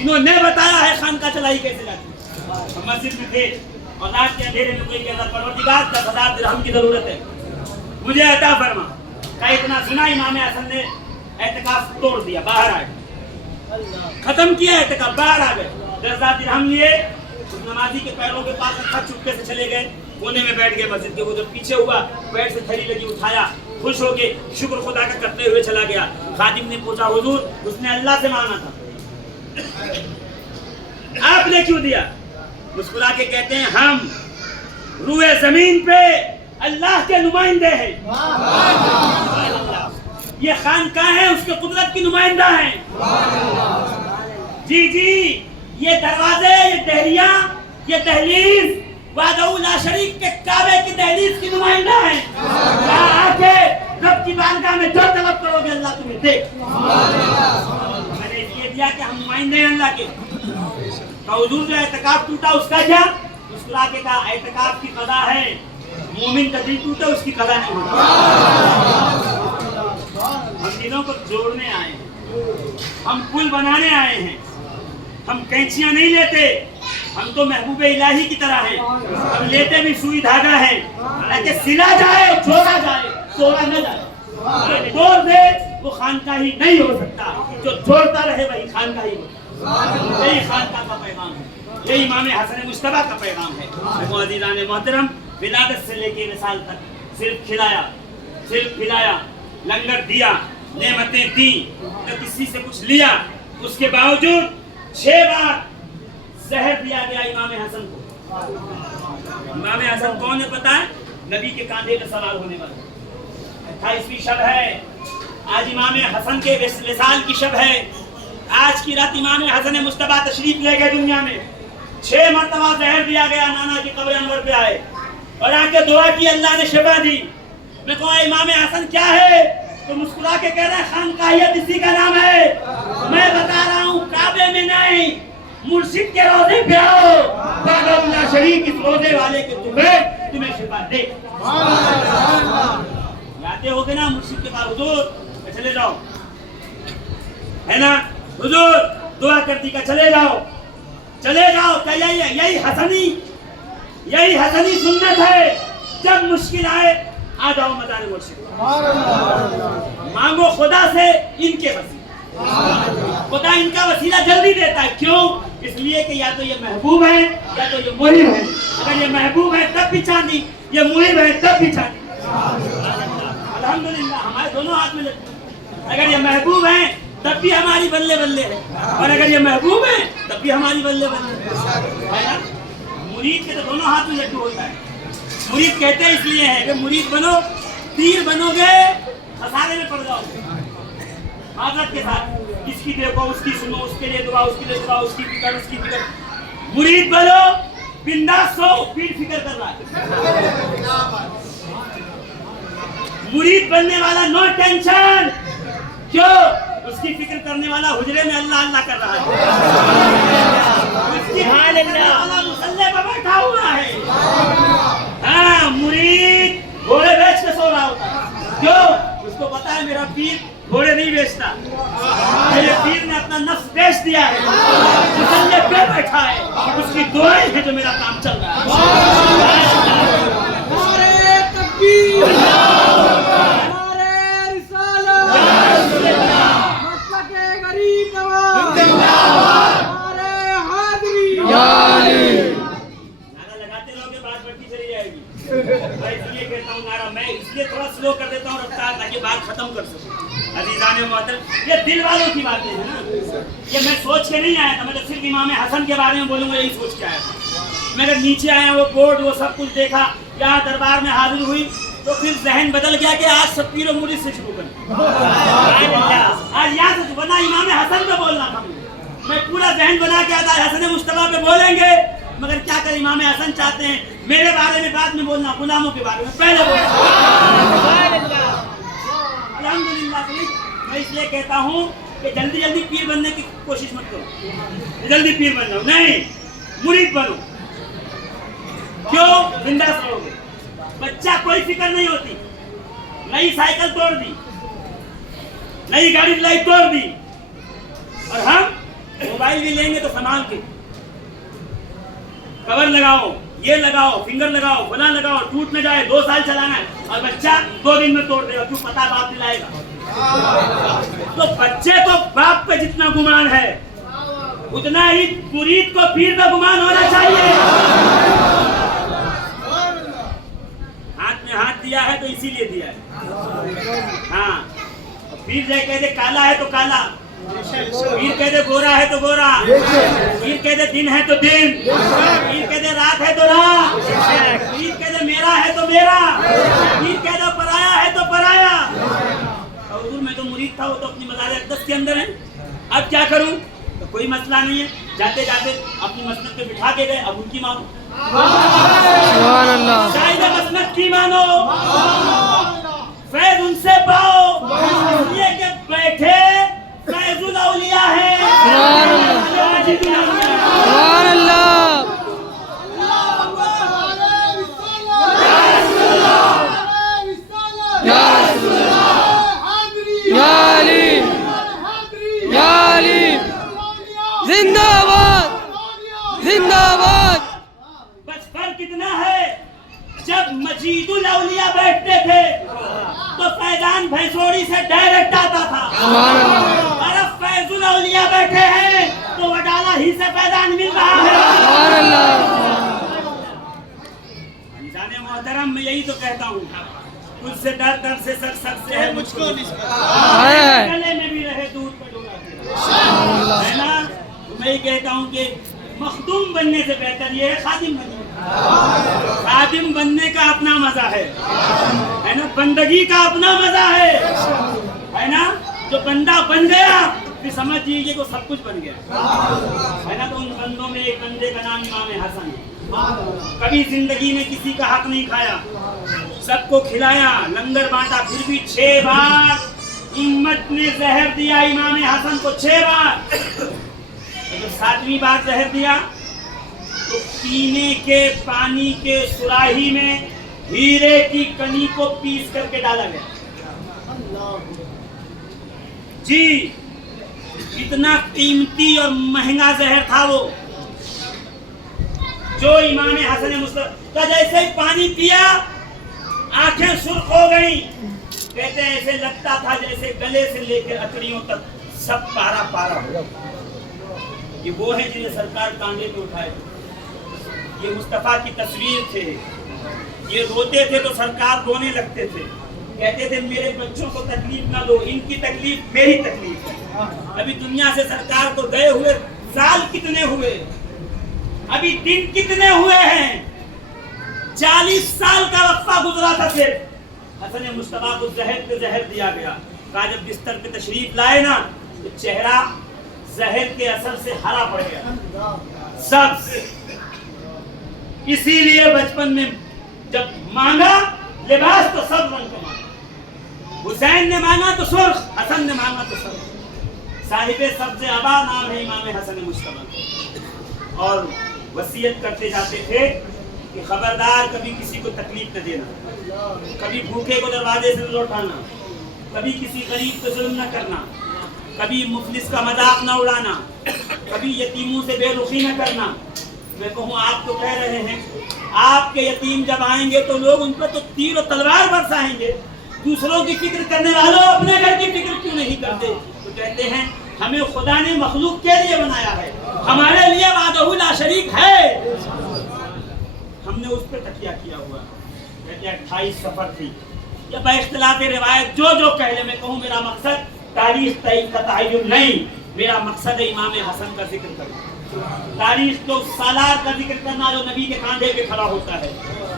انہوں نے بتایا ہے خانقاہ چلائی کیسے جاتی. ہم مسجد میں تھے اور رات کے اندھیرے میں کوئی کہتا پروردگار 10,000 درہم کی ضرورت ہے, مجھے عطا فرما. کا اتنا سنا امام حسن نے اعتکاف توڑ دیا, باہر آ گئے, ختم کیا اعتکاف, باہر آ گئے. 10,000 درہم لیے, اس نمازی کے پیروں کے پاس رکھا, چپکے سے چلے گئے, کونے میں بیٹھ گئے مسجد کے. وہ جب پیچھے ہوا پیٹ سے تھیلی لگی, اٹھایا, خوش ہو کے شکر خدا کا کرتے ہوئے چلا گیا. خادم نے پوچھا حضور اس نے اللہ سے مانگا تھا, آپ نے کیوں دیا؟ مسکرا کے کہتے ہیں ہم روئے زمین پہ اللہ کے نمائندے ہیں. یہ خانقاہ ہے اس کے قدرت کی نمائندہ ہیں. جی جی, یہ دروازے, یہ دہلیاں, یہ دہلیز وحدہ لا شریک کے کعبے کی دہلیز کی نمائندہ ہیں. یہاں آ کے رب کی بارگاہ میں جو طلب کرو گے اللہ تمہیں دے. میں نے اس لیے دیا کہ ہم نمائندے ہیں اللہ کے. تو حضور جو اعتکاف ٹوٹا اس کا کیا؟ مسکرا کے کہا اعتکاف کی قضا ہے, مومن کا دل ٹوٹا اس کی قضا نہیں ہوتی. ہم دلوں کو جوڑنے آئے ہیں, ہم پل بنانے آئے ہیں, ہم کینچیاں نہیں لیتے, ہم تو محبوب الہی کی طرح ہیں. ہم لیتے بھی سوئی دھاگا ہے تاکہ سلا جائے, چھوڑا جائے, توڑا نہ جائے. توڑ دے وہ خانقاہی نہیں ہو سکتا, جو چھوڑتا رہے وہی خانقاہی ہو. یہی خانقاہ کا پیغام ہے, یہی امام حسن مجتبیٰ کا پیغام ہے. عزیزان محترم, ولادت سے لے کے وصال تک صرف کھلایا, لنگر دیا, نعمتیں دیں, نہ کسی سے کچھ لیا. اس کے باوجود 6 بار زہر دیا گیا امام حسن کو. امام حسن کون ہے پتہ ہے؟ نبی کے کاندھے پہ سوار ہونے والا. 28ویں شب ہے آج, امام حسن کے وصال کی شب ہے. آج کی رات امام حسن مجتبیٰ تشریف لے گئے دنیا میں. 6 مرتبہ زہر دیا گیا, نانا کی قبر انور پہ آئے اور آ کے دعا کی, اللہ نے شفا دی. میں کہا امام حسن کیا ہے؟ تو مسکرا کے کہہ رہے ہیں خانقاہیت اسی کا نام ہے. میں بتا رہا ہوں کعبے میں نہیں, مرشد کے روزے پہ آؤ, وحدہ لا شریک اس روزے والے کے تمہیں شفا دے. جاتے ہو گے نا مرشد کے پاس, حضور چلے جاؤ, ہے نا, حضور دعا کر دی کا چلے جاؤ. کیا یہی حسنی سنت ہے؟ جب مشکل آئے آ جاؤ مدار مرشد, مانگو خدا سے ان کے وسیلہ. خدا ان کا وسیلہ جلدی دیتا ہے. کیوں؟ اس لیے کہ یا تو یہ محبوب ہے یا تو یہ محب ہے. اگر یہ محبوب ہے تب بھی چاندی, یہ محب ہے تب بھی چاندی. الحمدللہ ہمارے دونوں ہاتھ میں لگتے ہیں. اگر یہ محبوب ہیں تب بھی ہماری بلے بلے ہے, اور اگر یہ محبوب ہے تب بھی ہماری بلے بلے ہے. مرید کے تو دونوں ہاتھ میں لڈو ہوتا ہے. مرید کہتے ہیں اس لیے ہے کہ مرید بنو, پیر بنو گے خسارے میں پڑ جاؤ گے. معذرت کے ساتھ, اس کی دیکھو, اس کی سنو, اس کے لیے دعا, اس کے لیے دعا, اس کی فکر. مرید بنو, بنداس سو, پیر فکر کر رہا ہے. مرید بننے والا نو ٹینشن. کیوں؟ اس کی فکر کرنے والا حجرے میں اللہ اللہ کر رہا ہے. اس کی فکر کرنے والا مصلی پر بیٹھا ہوا ہے. ہاں, مرید گھوڑے بیچ کے سو رہا ہوتا ہے. کیوں؟ اس کو پتا ہے میرا پیر گھوڑے نہیں بیچتا, میرے پیر نے اپنا نفس بیچ دیا ہے, مصلی پہ بیٹھا ہے. اس کی دعائیں ہیں جو میرا کام چل رہا ہے. نعرہ تکبیر, نعرہ رسالت, مسلک غریب نواز, نعرہ حاضری. نعرہ لگاتے رہو گے بات بڑھتی چلی جائے گی. میں اس لیے کہتا ہوں نعرہ, میں اس لیے تھوڑا سلو کر دیتا ہوں رفتار تاکہ بات ختم کر سکوں. عزیزان محترم، یہ دل والوں کی باتیں ہیں نا، یہ میں سوچ کے نہیں آیا تھا، میں تو صرف امام حسن کے بارے میں بولوں گا، یہی سوچ کے آیا تھا۔ میں جب نیچے آیا وہ بورڈ وہ سب کچھ دیکھا، یہاں دربار میں حاضر ہوئی تو پھر ذہن بدل گیا کہ آج سب پیر و مرید سے شروع کریں، آج یہاں سے ورنہ امام حسن پہ بولنا تھا، میں پورا ذہن بنا کے آتا حسن مصطفیٰ پہ بولیں گے، مگر کیا کر امام حسن چاہتے ہیں میرے بارے میں بعد میں بولنا، غلاموں کے بارے میں پہلے بولنا۔ الحمدللہ میں اس لیے کہتا ہوں کہ جلدی جلدی پیر بننے کی کوشش مت کرو، جلدی پیر بن جاؤ نہیں، مرید بنو۔ کیوں؟ زندہ رہو گے، بچہ کوئی فکر نہیں ہوتی، نئی سائیکل توڑ دی، نئی گاڑی لائی توڑ دی، اور ہم موبائل بھی لیں گے تو سنبھال کے کور لگاؤ، یہ لگاؤ، فنگر لگاؤ، فلاں لگاؤ، ٹوٹ نہ جائے، 2 سال چلانا ہے، اور بچہ 2 دن میں توڑ دے گا، کیوں؟ پتا باپ دلائے گا۔ تو بچے کو باپ پہ جتنا گمان ہے اتنا ہی مرید کو پیر پہ گمان ہونا چاہیے۔ ہاتھ میں ہاتھ دیا ہے تو اسی لیے دیا ہے، ہاں، پیر جائے کہہ دے کالا ہے تو کالا، پیر کہہ دے گورا ہے تو گورا، پیر کہہ دے دن ہے تو دن، پیر کہہ دے رات ہے تو رات، پیر کہہ دے میرا ہے تو میرا، پیر کہہ دے پرایا ہے تو پرایا۔ اور حضور میں تو مرید تھا، وہ تو اپنی مزار اقدس کے اندر ہے، اب کیا کروں؟ تو کوئی مسئلہ نہیں ہے، جاتے جاتے اپنی مسند پہ بٹھا کے گئے، اب ان کی مانو، سبحان اللہ، شاید مسند کی مانو، فیض ان سے پاؤ، یہ کہ بیٹھے فیض الاولیاء ہے، سبحان اللہ، یا علی، یا علی، زندہ باد، زندہ باد۔ بس فرق کتنا ہے، جب مجید الاولیاء بیٹھتے تھے تو فیضان بھینسوڑی سے ڈائریکٹ آتا تھا، اور اب فیض الاولیاء بیٹھے ہیں تو وڈالہ ہی سے فیضان مل رہا ہے۔ سبحان اللہ، انسان محترم میں یہی تو کہتا ہوں، کچھ سے در در سے سر سر سے ہے مجھ کو، گلے میں بھی رہے دور پہ ڈولا ہے نا۔ میں یہ کہتا ہوں کہ مخدوم بننے سے بہتر یہ ہے خادم بننے، خادم بننے کا اپنا مزہ ہے نا، بندگی کا اپنا مزہ ہے نا۔ جو بندہ بن گیا پھر سمجھ لیجیے کہ وہ سب کچھ بن گیا ہے نا۔ تو ان بندوں میں ایک بندے کا نام امام حسن ہے، کبھی زندگی میں کسی کا حق نہیں کھایا، سب کو کھلایا، لنگر بانٹا، پھر بھی 6 بار امت نے زہر دیا امام حسن کو، 6 بار۔ جب 7ویں بار زہر دیا تو پینے کے پانی کے سراہی میں ہیرے کی کنی کو پیس کر کے ڈالا گیا۔ جی اتنا قیمتی اور مہنگا زہر تھا وہ، جو امام حسن مصطفیٰ کا جیسے ہی پانی پیا آنکھیں سرخ ہو گئی، کہتے ہیں ایسے لگتا تھا جیسے گلے سے لے کر اکڑیوں تک سب پارا پارا ہو۔ یہ وہ ہیں جنہیں سرکار کاندھے پہ اٹھائے، یہ مصطفیٰ کی تصویر تھے، یہ روتے تھے تو سرکار رونے لگتے تھے، کہتے تھے میرے بچوں کو تکلیف نہ دو، ان کی تکلیف میری تکلیف ہے۔ ابھی دنیا سے سرکار کو گئے ہوئے سال کتنے ہوئے، ابھی دن کتنے ہوئے ہیں، 40 سال کا وقفہ گزرا تھا صرف۔ حسن مصطفیٰ کو زہر پہ زہر دیا گیا، کہا جب بستر پہ تشریف لائے نا تو چہرہ زہر کے اثر سے ہرا پڑ گیا سب۔ اسی لیے بچپن میں جب مانگا لباس تو سب رنگ کا مانگا، حسین نے مانگا تو سرخ، حسن نے مانگا تو سرخ۔ صاحب سبز عبا نام ہے امام حسن مصطفیٰ، اور وصیت کرتے جاتے تھے کہ خبردار کبھی کسی کو تکلیف نہ دینا، کبھی بھوکے کو دروازے سے نہ لوٹانا، کبھی کسی غریب کو ظلم نہ کرنا، کبھی مفلس کا مذاق نہ اڑانا، کبھی یتیموں سے بے رخی نہ کرنا۔ میں کہوں آپ تو کہہ رہے ہیں آپ کے یتیم جب آئیں گے تو لوگ ان پر تو تیر و تلوار برسائیں گے، دوسروں کی فکر کرنے والوں اپنے گھر کی فکر کیوں نہیں کرتے؟ تو کہتے ہیں ہمیں خدا نے مخلوق کے لیے بنایا ہے، ہمارے لیے وحدہ لا شریک ہے، ہم نے اس پہ تکیہ کیا ہوا ہے۔ کہتے ہیں 28 سفر تھی، جب اختلاف روایت جو کہہ لے میں کہوں میرا مقصد تاریخ کا تعین نہیں، میرا مقصد ہے امام حسن کا ذکر کرنا، تاریخ کو سالار کا ذکر کرنا جو نبی کے کاندھے پہ کھڑا ہوتا ہے،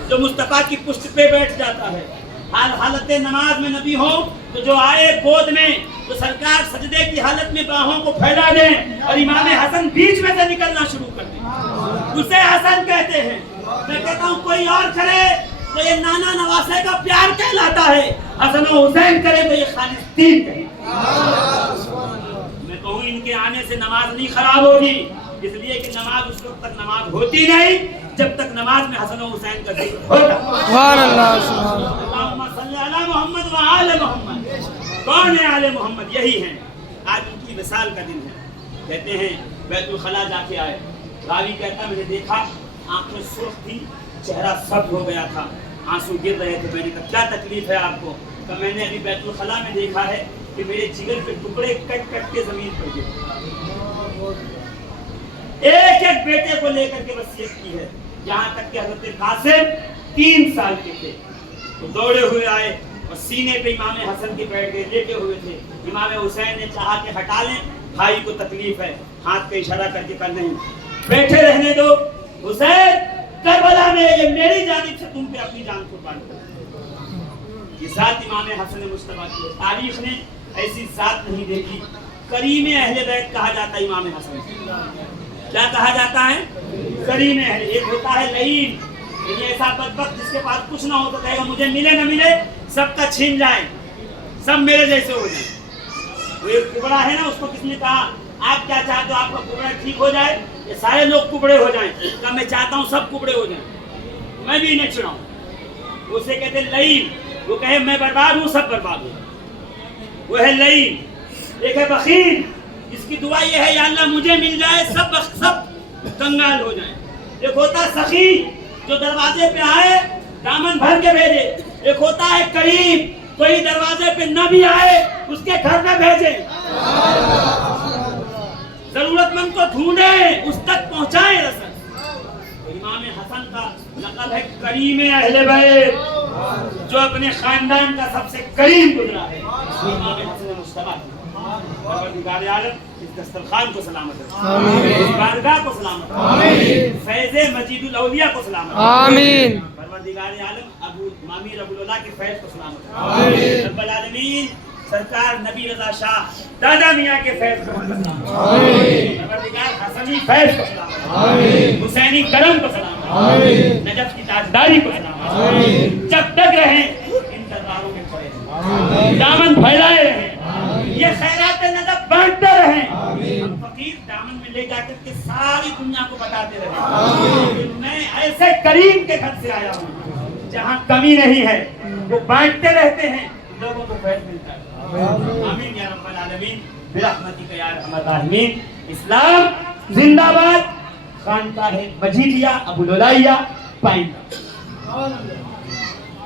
جو مصطفیٰ کی پشت پہ بیٹھ جاتا ہے، حالت نماز میں نبی ہو تو جو آئے گود میں تو سرکار سجدے کی حالت میں باہوں کو پھیلا دیں اور امام حسن بیچ میں سے نکلنا شروع کر دیں، اسے حسن کہتے ہیں۔ میں کہتا ہوں کوئی اور کرے تو یہ نانا نواسے کا پیار کہلاتا ہے، حسن و حسین کرے تو یہ خالص دین کہلاتا ہے۔ میں کہوں ان کے آنے سے نماز نہیں خراب ہوگی، اس لیے کہ نماز اس وقت تک نماز ہوتی نہیں جب تک نماز میں حسن و حسین کا ذکر ہوتا۔ سبحان اللہ سبحان اللہ۔ اللہم صلی علی محمد و آل محمد۔ کون ہے آل محمد؟ یہی ہیں۔ آج ان کی وصال کا دن ہے، کہتے ہیں بیت الخلا جا کے آئے، راوی کہتا میں نے دیکھا آنکھیں سرخ تھی، چہرہ سبز ہو گیا تھا، آنسو گر رہے تھے۔ میں نے کہا کیا تکلیف ہے آپ کو؟ کہ میں نے ابھی بیت الخلا میں دیکھا ہے کہ میرے جگر کے ٹکڑے کٹ کٹ کے زمین پر گرے، ایک ایک بیٹے کو لے کر کے وصیت کی ہے، یہاں تک کہ حضرت قاسم 3 سال کے تھے تو دوڑے ہوئے آئے اور سینے پہ امام حسن کے بیٹھ گئے، لیٹے ہوئے تھے۔ امام حسین نے چاہا کہ ہٹا لیں، بھائی کو تکلیف ہے، ہاتھ پہ اشارہ کر کے کہا نہیں بیٹھے رہنے دو، حسین کربلا میں یہ میری جانب سے تم پہ اپنی جان قربان کر۔ یہ ذات امام حسن مصطفیٰ کی، تاریخ نے ایسی ذات نہیں دیکھی۔ کریم اہل بیت کہا جاتا ہے امام حسن، کیا کہا جاتا ہے؟ کریم اہل۔ ایک ہوتا ہے لعین، یعنی ایسا بدبخت جس کے پاس کچھ نہ ہو تو کہے گا مجھے ملے نہ ملے سب کا چھین جائے، سب میرے جیسے ہو جائیں۔ وہ ایک کبڑا ہے نا، اس کو کس نے کہا آپ کیا چاہتے ہو آپ کا کبڑا ٹھیک ہو جائے یہ سارے لوگ کبڑے ہو جائیں؟ کہا میں چاہتا ہوں سب کبڑے ہو جائیں، میں بھی انہیں چڑھاؤں۔ اسے کہتے ہیں لعین، وہ کہے میں برباد ہوں سب برباد ہوں، وہ ہے لعین۔ ایک ہے بخیل، اس کی دعا یہ ہے یا اللہ مجھے مل جائے سب کنگال ہو جائیں۔ ایک ہوتا ہے سخی جو دروازے پہ آئے دامن بھر کے بھیجے، ایک ہوتا ہے کریم کوئی دروازے پہ نہ بھی آئے اس کے گھر میں بھیجے، ضرورت مند کو ڈھونڈے اس تک پہنچائے رسل۔ امام حسن کا لقب ہے کریم اہل بیت، جو اپنے خاندان کا سب سے کریم گزرا ہے امام حسن مصطفیٰ۔ پروردگار عالم اس دسترخوان کو سلامت رکھے، اس بارگاہ کو سلامت رکھے، فیض مجید الاولیاء کو سلامت رکھے، آمین۔ پروردگار عالم ابو امیر ابو اللہ کے فیض کو سلامت رکھے، رب العالمین سرکار نبی رضا شاہ دادا میاں کے فیض کو سلامت رکھے، پروردگار حسنی فیض کو سلامت رکھے، حسینی کرم کو سلامت رکھے، نجف کی تاجداری کو سلامت رکھے، جب تک رہیں ان درباروں میں کھڑے رہیں، دامن پھیلائے رہیں، یہ خیرات نجف بانٹتے رہیں، فقیر دامن میں لے جا کر کے ساری دنیا کو بتاتے رہیں میں ایسے کریم کے گھر سے آیا ہوں جہاں کمی نہیں ہے، وہ بانٹتے رہتے ہیں، لوگوں کو فیض ملتا ہے۔ آمین یا رب العالمین برحمتک یا ارحم الراحمین۔ اسلام زندہ باد، خانقاہ مجیدیہ ابو العلاء پائندہ۔